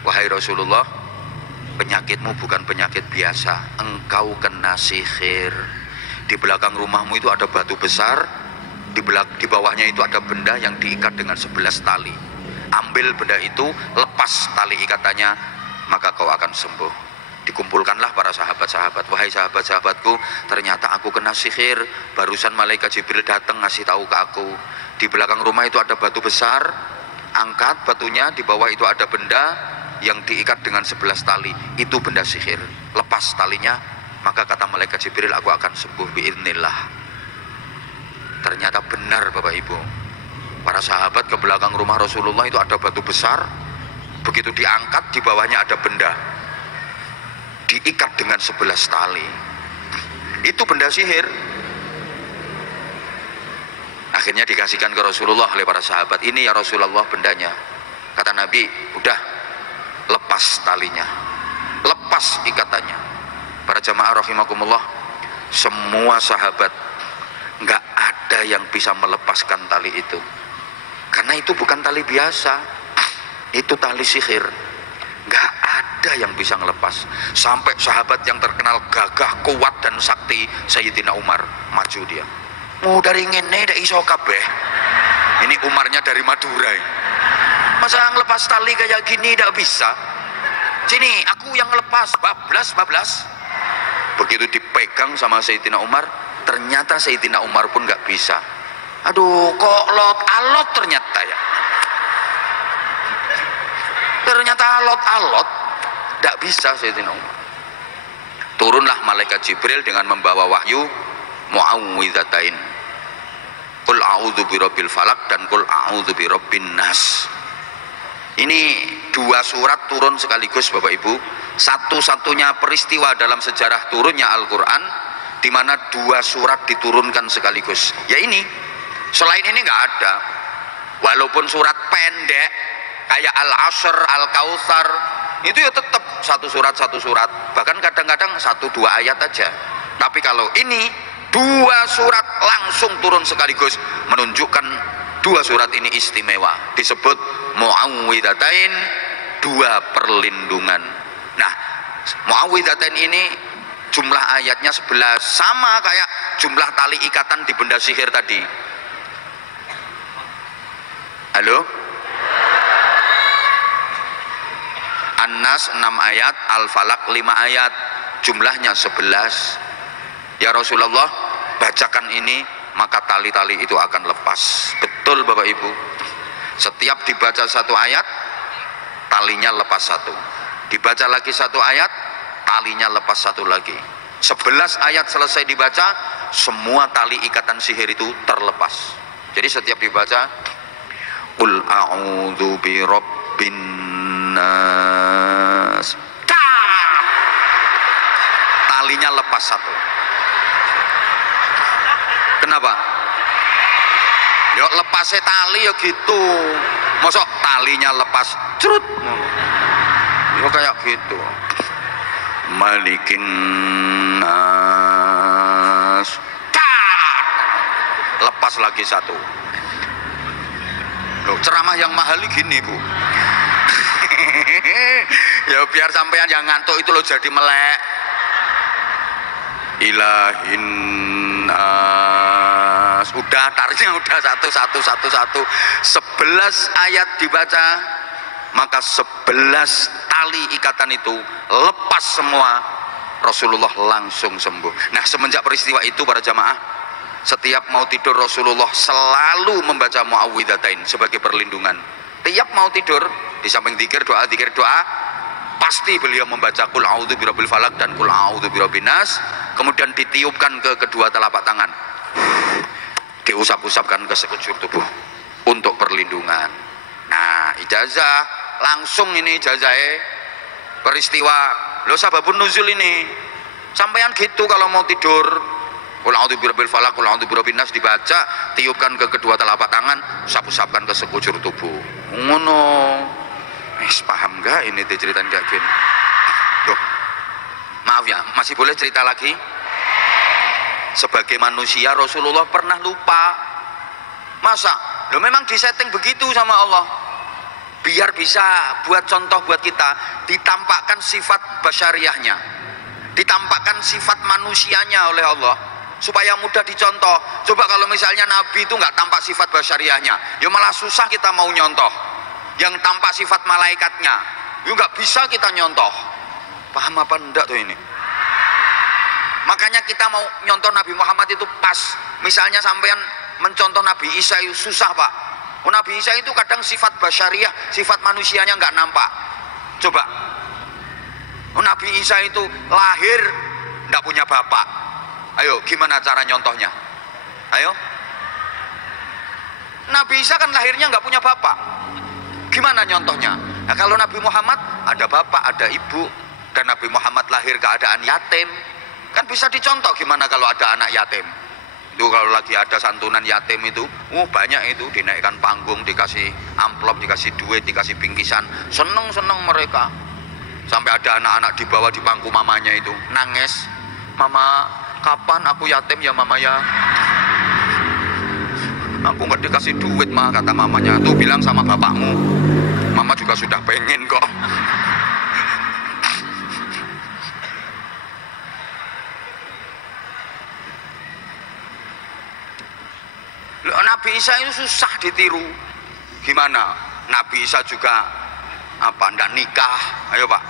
Wahai Rasulullah, penyakitmu bukan penyakit biasa, engkau kena sihir. Di belakang rumahmu itu ada batu besar, di bawahnya itu ada benda yang diikat dengan 11 tali. Ambil benda itu, lepas tali ikatannya, maka kau akan sembuh. Dikumpulkanlah para sahabat-sahabat. Wahai sahabat-sahabatku, ternyata aku kena sihir. Barusan malaikat Jibril datang ngasih tahu ke aku. Di belakang rumah itu ada batu besar, angkat batunya, di bawah itu ada benda yang diikat dengan 11 tali. Itu benda sihir. Lepas talinya, maka kata malaikat Jibril, aku akan sembuh biiznillah. Ternyata benar Bapak Ibu. Para sahabat ke belakang rumah Rasulullah itu ada batu besar, begitu diangkat di bawahnya ada benda diikat dengan 11 tali. Itu benda sihir. Akhirnya dikasihkan ke Rasulullah oleh para sahabat. Ini ya Rasulullah bendanya. Kata Nabi, udah lepas talinya, lepas ikatannya. Para jamaah rahimakumullah, semua sahabat nggak ada yang bisa melepaskan tali itu, karena itu bukan tali biasa, itu tali sihir. Nggak ada yang bisa ngelepas. Sampai sahabat yang terkenal gagah, kuat dan sakti, Sayyidina Umar, maju dia. Mau dari ngene dak iso kabeh. Ini Umarnya dari Madura. Masa ngelepas tali kayak gini tidak bisa? Sini, aku yang lepas, bablas. Begitu dipegang sama Sayyidina Umar, ternyata Sayyidina Umar pun nggak bisa. Aduh, kok alot ternyata ya. Ternyata alot, nggak bisa Sayyidina Umar. Turunlah malaikat Jibril dengan membawa wahyu. muawwidzatain. Qul a'udzu birabbil falaq dan qul a'udzu birabbin nas. Ini dua surat turun sekaligus Bapak Ibu. Satu-satunya peristiwa dalam sejarah turunnya Al-Qur'an di mana dua surat diturunkan sekaligus. Ya ini. Selain ini nggak ada. Walaupun surat pendek kayak Al-Asr, Al-Kautsar, itu ya tetap satu surat, bahkan kadang-kadang 1-2 ayat aja. Tapi kalau ini dua surat langsung turun sekaligus, menunjukkan dua surat ini istimewa, disebut muawwidzatain, dua perlindungan. Nah, muawwidzatain ini jumlah ayatnya 11, sama kayak jumlah tali ikatan di benda sihir tadi. Halo? An-Nas 6 ayat, Al-Falaq 5 ayat, jumlahnya 11. Ya Rasulullah, bacakan ini maka tali-tali itu akan lepas. Betul Bapak Ibu. Setiap dibaca satu ayat, talinya lepas satu. Dibaca lagi satu ayat, talinya lepas satu lagi. 11 ayat selesai dibaca, semua tali ikatan sihir itu terlepas. Jadi setiap dibaca, Qul a'udzu birabbin nas. Talinya lepas satu. Kenapa? Yo lepasnya tali ya gitu. Mosok talinya lepas cerut. Yo kayak gitu. Malikin nas. Lepas lagi satu. Loh, ceramah yang mahal gini Bu. Ya biar sampean yang ngantuk itu lo jadi melek. Ilahin nas. Udah tariknya udah satu. 11 ayat dibaca, maka 11 tali ikatan itu lepas semua. Rasulullah langsung sembuh. Nah, semenjak peristiwa itu para jamaah, setiap mau tidur Rasulullah selalu membaca muawwidzatain sebagai perlindungan. Tiap mau tidur, di samping zikir doa, pasti beliau membaca qul a'udzu birabbil falaq dan qul a'udzu birabbin nas, kemudian ditiupkan ke kedua telapak tangan, diusap-usapkan ke sekujur tubuh untuk perlindungan. Nah, ijazah langsung ini ijazahnya peristiwa lo sababun nuzul ini. Sampean gitu kalau mau tidur, qul a'udzu birabbil falaq, qul a'udzu birabbin nas dibaca, tiupkan ke kedua telapak tangan, usap-usapkan ke sekujur tubuh. Ngono. Paham gak ini diceritain kayak gini? Loh, maaf ya, masih boleh cerita lagi? Sebagai manusia Rasulullah pernah lupa. Masa? Loh memang disetting begitu sama Allah, biar bisa buat contoh buat kita, ditampakkan sifat basyariahnya, ditampakkan sifat manusianya oleh Allah, supaya mudah dicontoh. Coba kalau misalnya Nabi itu nggak tampak sifat basyariahnya, ya malah susah kita mau nyontoh. Yang tampak sifat malaikatnya, ya nggak bisa kita nyontoh. Paham apa enggak tuh ini? Makanya kita mau nyontoh Nabi Muhammad itu pas. Misalnya sampean mencontoh Nabi Isa itu susah Pak. Nabi Isa itu kadang sifat basyariah, sifat manusianya nggak nampak. Coba, Nabi Isa itu lahir nggak punya bapak. Ayo, gimana cara nyontohnya? Ayo, Nabi Isa kan lahirnya nggak punya bapak. Gimana nyontohnya? Nah, kalau Nabi Muhammad ada bapak, ada ibu, dan Nabi Muhammad lahir keadaan yatim, kan bisa dicontoh gimana kalau ada anak yatim. Itu kalau lagi ada santunan yatim itu, banyak itu dinaikkan panggung, dikasih amplop, dikasih duit, dikasih bingkisan, seneng mereka. Sampai ada anak-anak dibawa di pangku mamanya itu, nangis, mama, kapan aku yatim ya mama ya? Aku nggak dikasih duit mah, kata mamanya. Tuh bilang sama bapakmu, mama juga sudah pengen kok. Nabi Isa itu susah ditiru. Gimana? Nabi Isa juga apa? Ndak nikah. Ayo Pak.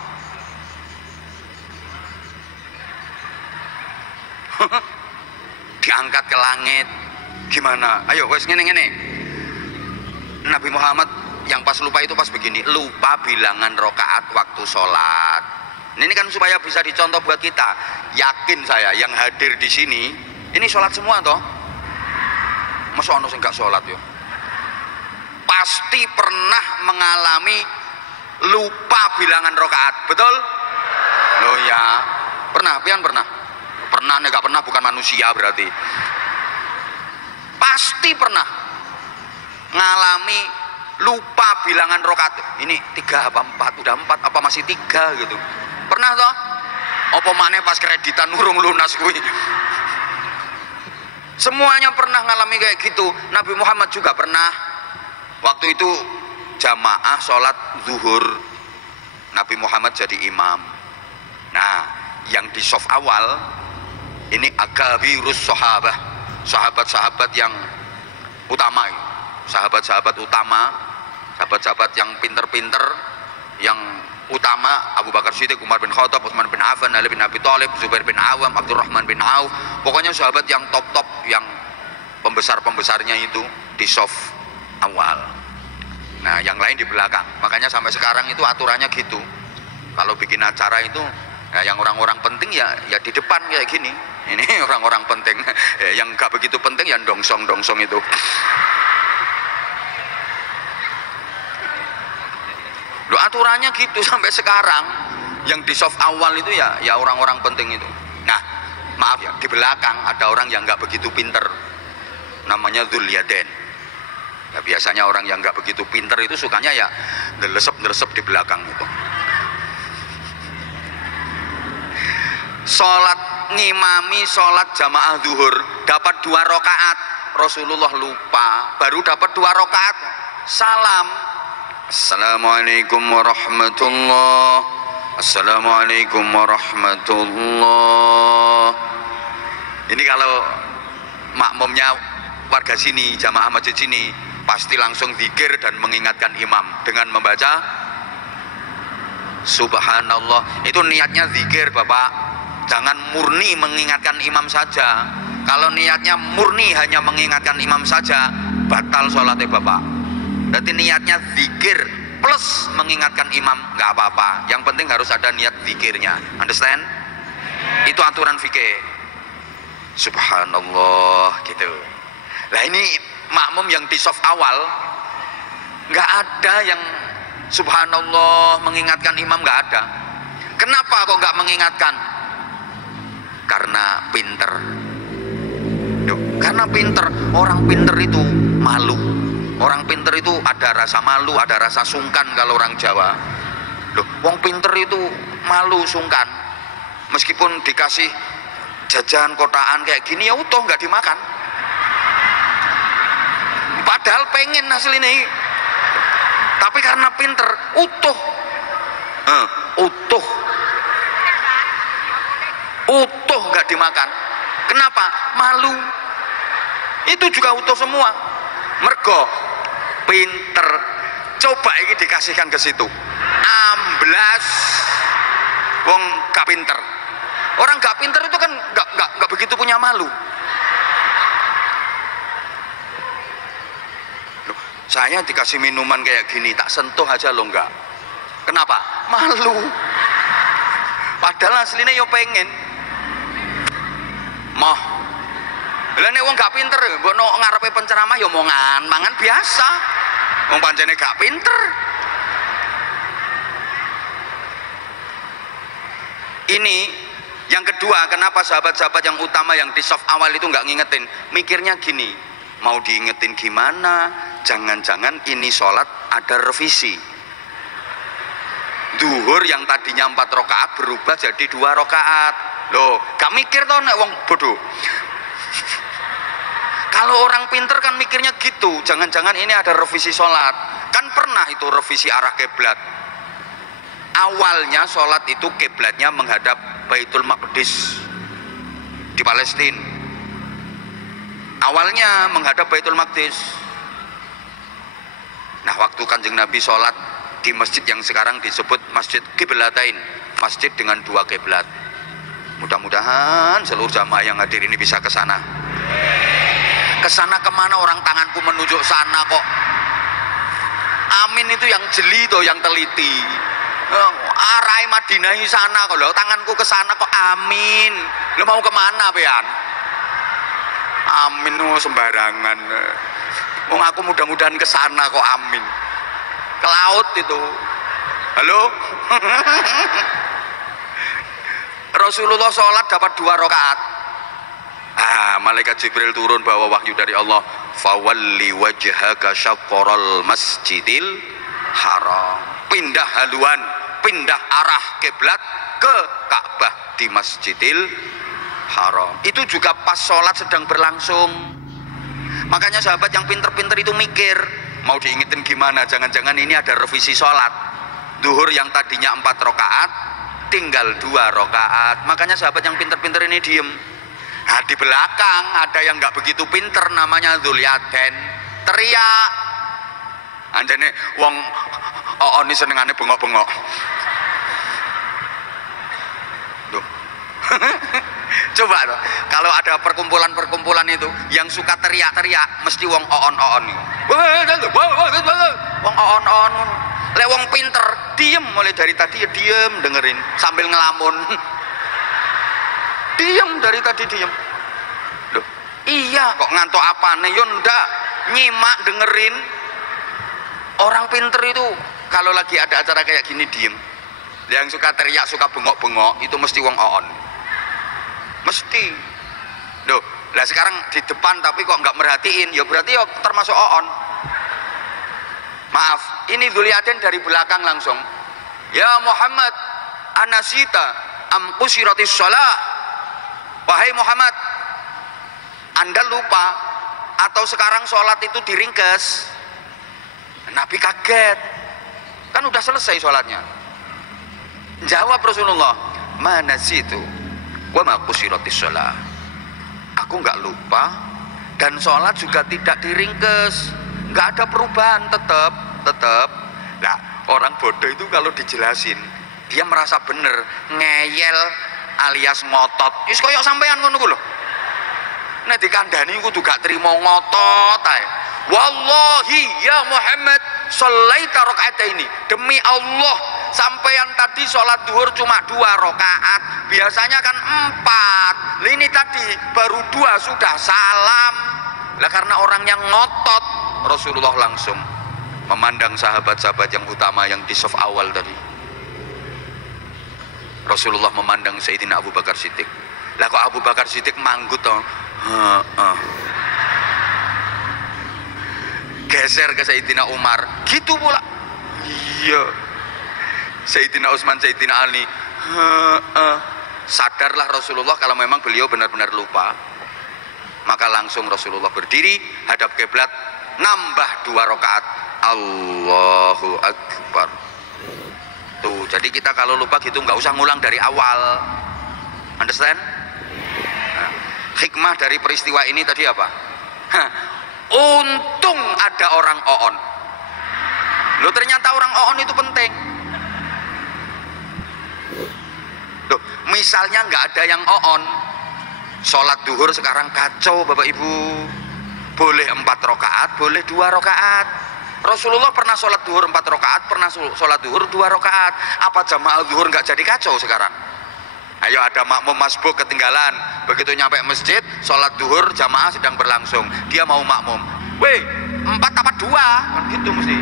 Diangkat ke langit. Gimana? Ayo wes ngene. Nabi Muhammad yang pas lupa itu pas begini, lupa bilangan rokaat waktu sholat. Ini kan supaya bisa dicontoh buat kita. Yakin saya yang hadir di sini Ini sholat semua toh? Masa ono sing gak sholat yo? Pasti pernah mengalami lupa bilangan rakaat, betul? Loh ya, pernah, pian pernah? Pernah nih, gak pernah bukan manusia berarti. Pasti pernah ngalami lupa bilangan rakaat. Ini 3 apa 4? Udah 4 apa masih 3 gitu? Pernah toh? Apa maneh pas kreditan urung lunas kuwi? Semuanya pernah ngalami kayak gitu. Nabi Muhammad juga pernah. Waktu itu jamaah sholat zuhur, Nabi Muhammad jadi imam. Nah, yang di saf awal ini akabirus sahabah, sahabat-sahabat yang utama, sahabat-sahabat utama, sahabat-sahabat yang pinter-pinter, yang utama, Abu Bakar Siddiq, Umar bin Khattab, Utsman bin Affan, Ali bin Abi Thalib, Zubair bin Awam, Abdurrahman bin Auf. Pokoknya sahabat yang top-top, yang pembesar-pembesarnya itu di saf awal. Nah, yang lain di belakang. Makanya sampai sekarang itu aturannya gitu. Kalau bikin acara itu, ya yang orang-orang penting ya di depan kayak gini. Ini orang-orang penting. Yang gak begitu penting ya dongsong-dongsong itu. Loh, aturannya gitu sampai sekarang. Yang di soft awal itu ya orang-orang penting itu. Nah, maaf ya, di belakang ada orang yang nggak begitu pinter, namanya Dzul Yadain. Ya, biasanya orang yang nggak begitu pinter itu sukanya ya ndelesep di belakang itu. Sholat ngimami sholat jamaah zuhur dapat 2 rakaat, Rasulullah lupa, baru dapat 2 rakaat, salam. Assalamualaikum warahmatullah. Assalamualaikum warahmatullah. Ini kalau makmumnya warga sini, jamaah masjid sini, pasti langsung zikir dan mengingatkan imam dengan membaca Subhanallah. Itu niatnya zikir, Bapak. Jangan murni mengingatkan imam saja. Kalau niatnya murni hanya mengingatkan imam saja, batal sholatnya Bapak. Berarti niatnya zikir plus mengingatkan imam, nggak apa-apa. Yang penting harus ada niat zikirnya. Understand? Itu aturan fikih. Subhanallah gitu. Nah, ini makmum yang di soft awal nggak ada yang subhanallah mengingatkan imam, nggak ada. Kenapa kok nggak mengingatkan? Karena pinter. Karena pinter. Orang pinter itu malu. Orang pinter itu ada rasa malu, ada rasa sungkan kalau orang Jawa. Loh, wong pinter itu malu, sungkan. Meskipun dikasih jajan kotaan kayak gini ya utuh nggak dimakan. Padahal pengen hasil ini. Tapi karena pinter, utuh. Utuh nggak dimakan. Kenapa? Malu. Itu juga utuh semua. Mergo pinter. Coba ini dikasihkan ke situ. Amblas wong gak pinter. Orang gak pinter itu kan gak begitu punya malu. Loh, saya dikasih minuman kayak gini tak sentuh aja lo enggak. Kenapa? Malu. Padahal aslinya yo pengen. Moh. Lah nek wong gak pinter, mbok ngarepe penceramah ya mangan biasa. Wong pancene gak pinter. Ini yang kedua, kenapa sahabat-sahabat yang utama yang di soft awal itu nggak ngingetin? Mikirnya gini, mau diingetin gimana? Jangan-jangan ini sholat ada revisi. Duhur yang tadinya 4 rakaat berubah jadi 2 rakaat. Loh, gak mikir toh nek wong bodoh. Kalau orang pinter kan mikirnya gitu, jangan-jangan ini ada revisi sholat. Kan pernah itu revisi arah kiblat. Awalnya sholat itu kiblatnya menghadap Baitul Maqdis di Palestina. Awalnya menghadap Baitul Maqdis. Nah, waktu Kanjeng Nabi sholat di masjid yang sekarang disebut Masjid Qiblatain, masjid dengan 2 kiblat. Mudah-mudahan seluruh jamaah yang hadir ini bisa ke sana. Kesana kemana, orang tanganku menunjuk sana kok. Amin itu yang jeli toh, yang teliti. Arai Madinah sana kok, tanganku ke sana kok amin. Lo mau kemana pean? amin sembarangan. Wong aku mudah-mudahan ke sana kok amin. Ke laut itu. Halo? Rasulullah sholat dapat 2 rakaat. Malaikat Jibril turun bawa wahyu dari Allah. Fawalli wajhaka syaqqaral masjidil haram. Pindah haluan, pindah arah kiblat ke Ka'bah di Masjidil Haram. Itu juga pas sholat sedang berlangsung. Makanya sahabat yang pinter-pinter itu mikir, mau diingetin gimana, jangan-jangan ini ada revisi sholat. Duhur yang tadinya 4 rakaat tinggal 2 rakaat. Makanya sahabat yang pinter-pinter ini diem. Nah, di belakang ada yang nggak begitu pinter, namanya Dzulyaden, teriak. Anjane wong ini senengane bengok-bengok. Duh. Coba tuh, kalau ada perkumpulan-perkumpulan itu yang suka teriak-teriak, mesti wong oon nih. Wong oon. Lek wong pinter diem, mulai dari tadi ya diem dengerin sambil ngelamun. Diem dari tadi diem. Loh, iya kok ngantuk apa nih? Yo ndak, nyimak dengerin. Orang pinter itu kalau lagi ada acara kayak gini diem. Yang suka teriak, suka bengok-bengok itu mesti wong oon. Mesti. Loh, lah sekarang di depan tapi kok nggak merhatiin, ya berarti ya termasuk oon. Maaf, ini Dzulyaden dari belakang langsung. Ya Muhammad, anasita am qusiratis shalah. Wahai Muhammad, Anda lupa atau sekarang sholat itu diringkes? Nabi kaget, kan udah selesai sholatnya. Jawab Rasulullah, mana situ wa ma qusiratis shalah. Aku nggak lupa dan sholat juga tidak diringkes, nggak ada perubahan, tetap. Nah, orang bodoh itu kalau dijelasin dia merasa bener, ngeyel alias ngotot. Wis koyo sampean ngono ku lho. Nek dikandani kudu gak trimo ngotot ae. Wallahi ya Muhammad shallaita rakaataini. Demi Allah, sampean tadi sholat duhur cuma 2 rakaat. Biasanya kan 4. Ini tadi baru 2 sudah salam. Lah karena orang yang ngotot, Rasulullah langsung memandang sahabat-sahabat yang utama yang di saf awal tadi. Rasulullah memandang Sayyidina Abu Bakar Siddiq. Lah kok Abu Bakar Siddiq manggut toh? Geser ke Sayyidina Umar. Gitu pula. Iya. Sayyidina Utsman, Sayyidina Ali. Sadarlah Rasulullah kalau memang beliau benar-benar lupa. Maka langsung Rasulullah berdiri hadap kiblat, nambah 2 rakaat. Allahu Akbar. Tuh, jadi kita kalau lupa gitu nggak usah ngulang dari awal. Understand? Nah, hikmah dari peristiwa ini tadi apa? Untung ada orang oon. Loh, ternyata orang oon itu penting. Loh, misalnya nggak ada yang oon, sholat duhur sekarang kacau Bapak Ibu. Boleh 4 rakaat, boleh 2 rakaat. Rasulullah pernah sholat duhur 4 rakaat, pernah sholat duhur 2 rakaat. Apa jamaah duhur nggak jadi kacau sekarang? Ayo, ada makmum masbuk ketinggalan, begitu nyampe masjid sholat duhur jamaah sedang berlangsung, dia mau makmum, weh 4 apa 2? Kan gitu mesti.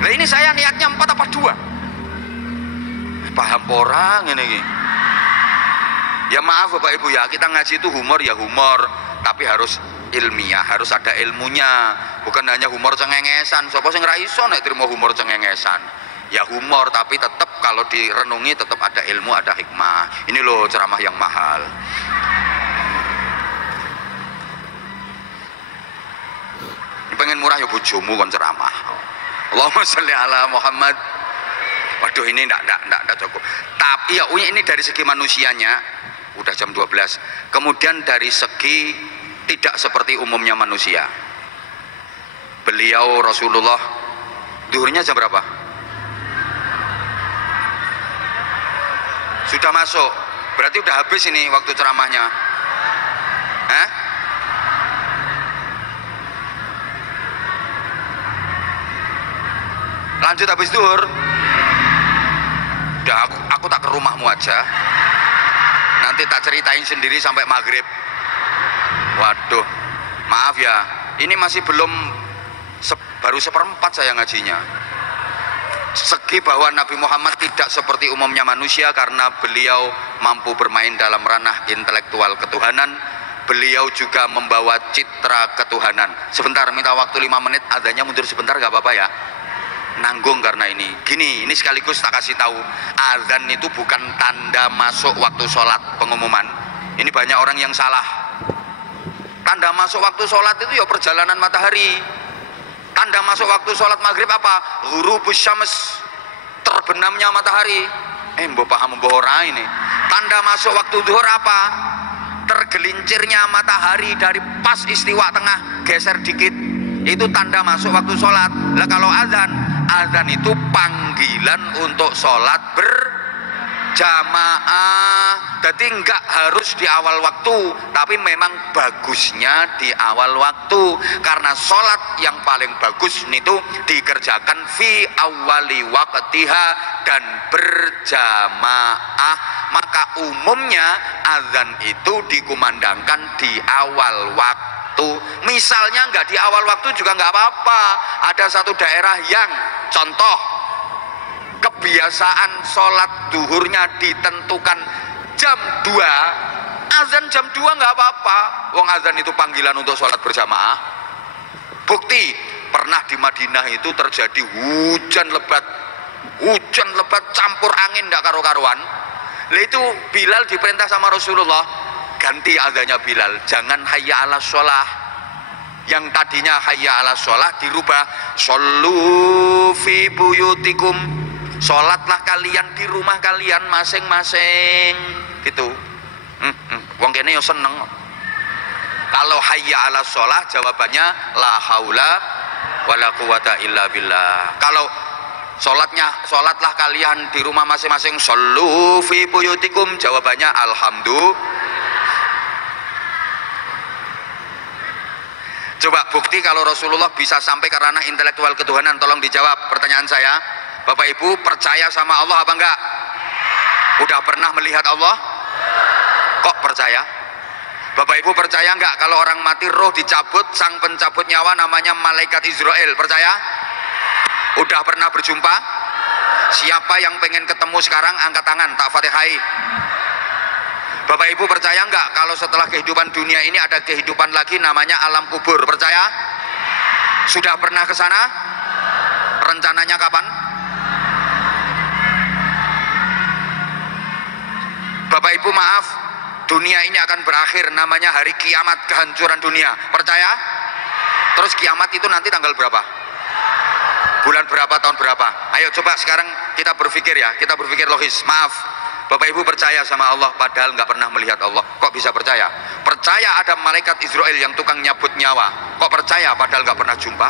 Nah ini saya niatnya 4 apa 2? Paham orang ini. Ya maaf Bapak Ibu ya, kita ngaji itu humor ya humor, tapi harus ilmiah, harus ada ilmunya, bukan hanya humor cengengesan. Sapa sing ra iso nek trimo humor cengengesan? Ya humor, tapi tetap kalau direnungi tetap ada ilmu, ada hikmah. Ini loh ceramah yang mahal. Pengen murah ya bojomu kon ceramah. Allahumma sholli ala Muhammad. Waduh, ini enggak cukup. Tapi ya ini dari segi manusianya udah jam 12. Kemudian dari segi tidak seperti umumnya manusia. Beliau Rasulullah duhurnya jam berapa? Sudah masuk. Berarti udah habis ini waktu ceramahnya. Hah? Lanjut habis duhur. Udah aku tak ke rumahmu aja. Nanti tak ceritain sendiri sampai maghrib. Waduh, Maaf ya, ini masih belum baru seperempat saya ngajinya. Segi bahwa Nabi Muhammad tidak seperti umumnya manusia karena beliau mampu bermain dalam ranah intelektual ketuhanan. Beliau juga membawa citra ketuhanan. Sebentar, minta waktu 5 menit, adanya mundur sebentar gak apa-apa ya? Nanggung karena ini. Gini, ini sekaligus tak kasih tahu, azan itu bukan tanda masuk waktu sholat, pengumuman. Ini banyak orang yang salah. Tanda masuk waktu sholat itu ya perjalanan matahari. Tanda masuk waktu sholat maghrib apa? Ghurubus syams, terbenamnya matahari. Mbok paham mbok ora ini. Tanda masuk waktu zuhur apa? Tergelincirnya matahari dari pas istiwa tengah geser dikit, itu tanda masuk waktu sholat. Lah kalau azan itu panggilan untuk sholat berjamaah. Jadi enggak harus di awal waktu, tapi memang bagusnya di awal waktu, karena sholat yang paling bagus itu dikerjakan fi awali waqtiha dan berjamaah. Maka umumnya azan itu dikumandangkan di awal waktu. Misalnya nggak di awal waktu juga nggak apa-apa. Ada satu daerah yang contoh kebiasaan sholat duhurnya ditentukan jam 2, azan jam 2 nggak apa-apa. Wong azan itu panggilan untuk sholat berjamaah. Bukti pernah di Madinah itu terjadi hujan lebat campur angin nggak karu-karuan. Lah itu Bilal diperintah sama Rasulullah, ganti azannya Bilal, jangan hayya ala sholah. Yang tadinya hayya ala sholah dirubah shollu fi buyutikum, sholatlah kalian di rumah kalian masing-masing gitu. Wong kene yo seneng. Kalau hayya ala sholah jawabannya la haula wala quwata illa billah. Kalau sholatlah kalian di rumah masing-masing, shollu fi buyutikum, jawabannya alhamdulillah. Coba bukti kalau Rasulullah bisa sampai ke ranah intelektual ketuhanan, tolong dijawab pertanyaan saya. Bapak Ibu percaya sama Allah apa enggak? Udah pernah melihat Allah? Kok percaya? Bapak Ibu percaya enggak kalau orang mati roh dicabut, sang pencabut nyawa namanya malaikat Israel? Percaya? Udah pernah berjumpa? Siapa yang pengen ketemu sekarang angkat tangan, tak fatihai. Bapak Ibu percaya enggak kalau setelah kehidupan dunia ini ada kehidupan lagi namanya alam kubur? Percaya? Sudah pernah ke sana? Rencananya kapan? Bapak Ibu maaf, dunia ini akan berakhir, namanya hari kiamat, kehancuran dunia. Percaya? Terus kiamat itu nanti tanggal berapa? Bulan berapa, tahun berapa? Ayo coba sekarang kita berpikir ya, kita berpikir logis. Maaf, Bapak Ibu percaya sama Allah padahal nggak pernah melihat Allah. Kok bisa percaya? Percaya ada malaikat Israel yang tukang nyabut nyawa. Kok percaya padahal nggak pernah jumpa?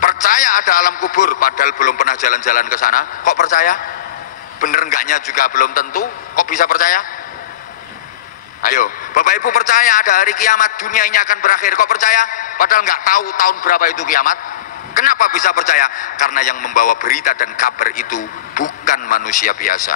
Percaya ada alam kubur padahal belum pernah jalan-jalan ke sana. Kok percaya? Bener enggaknya juga belum tentu. Kok bisa percaya? Ayo, Bapak Ibu percaya ada hari kiamat, dunia ini akan berakhir. Kok percaya? Padahal nggak tahu tahun berapa itu kiamat. Kenapa bisa percaya? Karena yang membawa berita dan kabar itu bukan manusia biasa,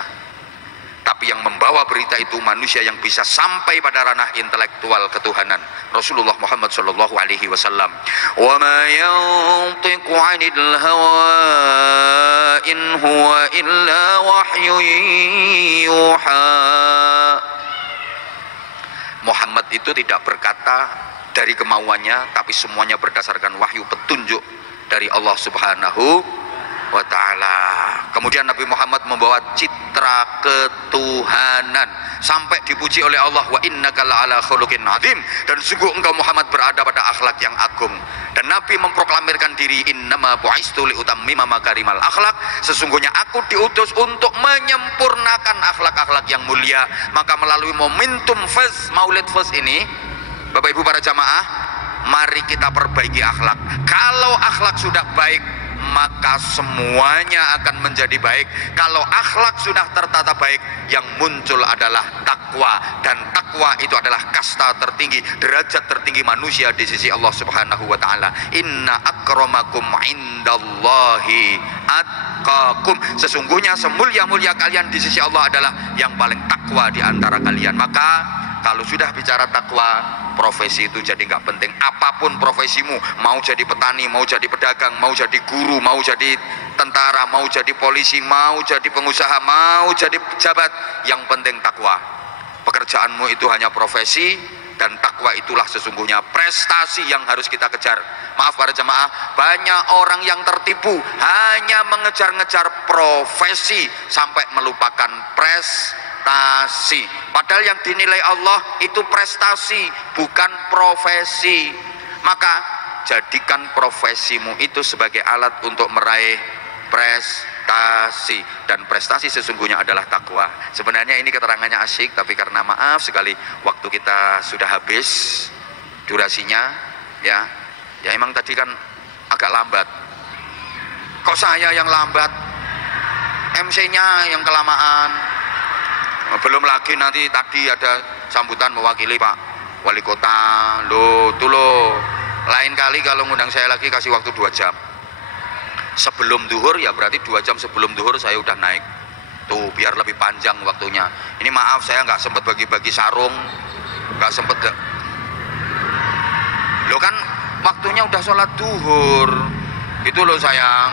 tapi yang membawa berita itu manusia yang bisa sampai pada ranah intelektual ketuhanan. Rasulullah Muhammad sallallahu alaihi wasallam, "Wa ma yantiqu 'anil hawa in huwa illa wahyun yuha." Muhammad itu tidak berkata dari kemauannya, tapi semuanya berdasarkan wahyu petunjuk dari Allah Subhanahu wa ta'ala. Kemudian Nabi Muhammad membawa citra ketuhanan sampai dipuji oleh Allah, wa innaka la'ala khuluqin azim, dan sungguh engkau Muhammad berada pada akhlak yang agung. Dan Nabi memproklamirkan diri, innama bu'istu liutammima makarimal akhlak, sesungguhnya aku diutus untuk menyempurnakan akhlak-akhlak yang mulia. Maka melalui momentum faz Maulid Faz ini, Bapak Ibu para jamaah, mari kita perbaiki akhlak. Kalau akhlak sudah baik, maka semuanya akan menjadi baik. Kalau akhlak sudah tertata baik, yang muncul adalah takwa, dan takwa itu adalah kasta tertinggi, derajat tertinggi manusia di sisi Allah Subhanahu wa taala. Inna akramakum indallahi atqakum, sesungguhnya semulia-mulia kalian di sisi Allah adalah yang paling takwa di antara kalian. Maka kalau sudah bicara takwa, profesi itu jadi nggak penting. Apapun profesimu, mau jadi petani, mau jadi pedagang, mau jadi guru, mau jadi tentara, mau jadi polisi, mau jadi pengusaha, mau jadi pejabat, yang penting takwa. Pekerjaanmu itu hanya profesi, dan takwa itulah sesungguhnya prestasi yang harus kita kejar. Maaf para jemaah, banyak orang yang tertipu hanya mengejar-ngejar profesi sampai melupakan prestasi. Padahal yang dinilai Allah itu prestasi, bukan profesi. Maka jadikan profesimu itu sebagai alat untuk meraih prestasi, dan prestasi sesungguhnya adalah takwa. Sebenarnya ini keterangannya asyik, tapi karena maaf sekali waktu kita sudah habis durasinya, ya emang tadi kan agak lambat. Kok saya yang lambat? MC-nya yang kelamaan. Belum lagi nanti tadi ada sambutan mewakili Pak Wali Kota. Lain kali kalau ngundang saya lagi kasih waktu 2 jam. Sebelum duhur ya berarti 2 jam sebelum duhur saya udah naik tuh, biar lebih panjang waktunya. Ini maaf saya nggak sempet bagi-bagi sarung, nggak sempet lo kan waktunya udah sholat duhur itu loh sayang.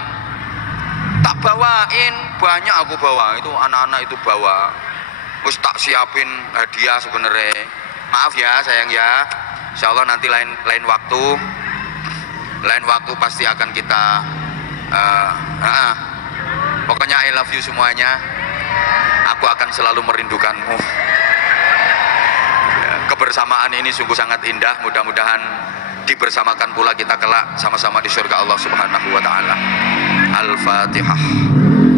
Tak bawain, banyak aku bawa, itu anak-anak itu bawa, terus tak siapin hadiah sebenarnya. Maaf ya sayang ya, insya Allah nanti lain waktu pasti akan kita pokoknya I love you semuanya. Aku akan selalu merindukanmu. Kebersamaan ini sungguh sangat indah. Mudah-mudahan dibersamakan pula kita kelak sama-sama di surga Allah Subhanahu wa taala. Al-Fatihah.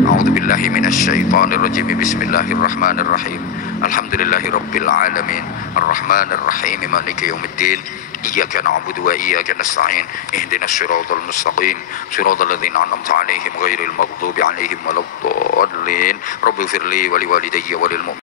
A'udzubillahi minasyaitonirrajim. Bismillahirrahmanirrahim. Alhamdulillahirabbil alamin. Arrahmanir rahim. Maliki yaumiddin. Iyyaka na'budu wa iyyaka nasta'in. Ihdinas siratal mustaqim. Siratal ladzina an'amta 'alaihim ghairil maghdubi 'alaihim waladdallin. Rabbighfirli wa liwalidayya wa lil mu'minin.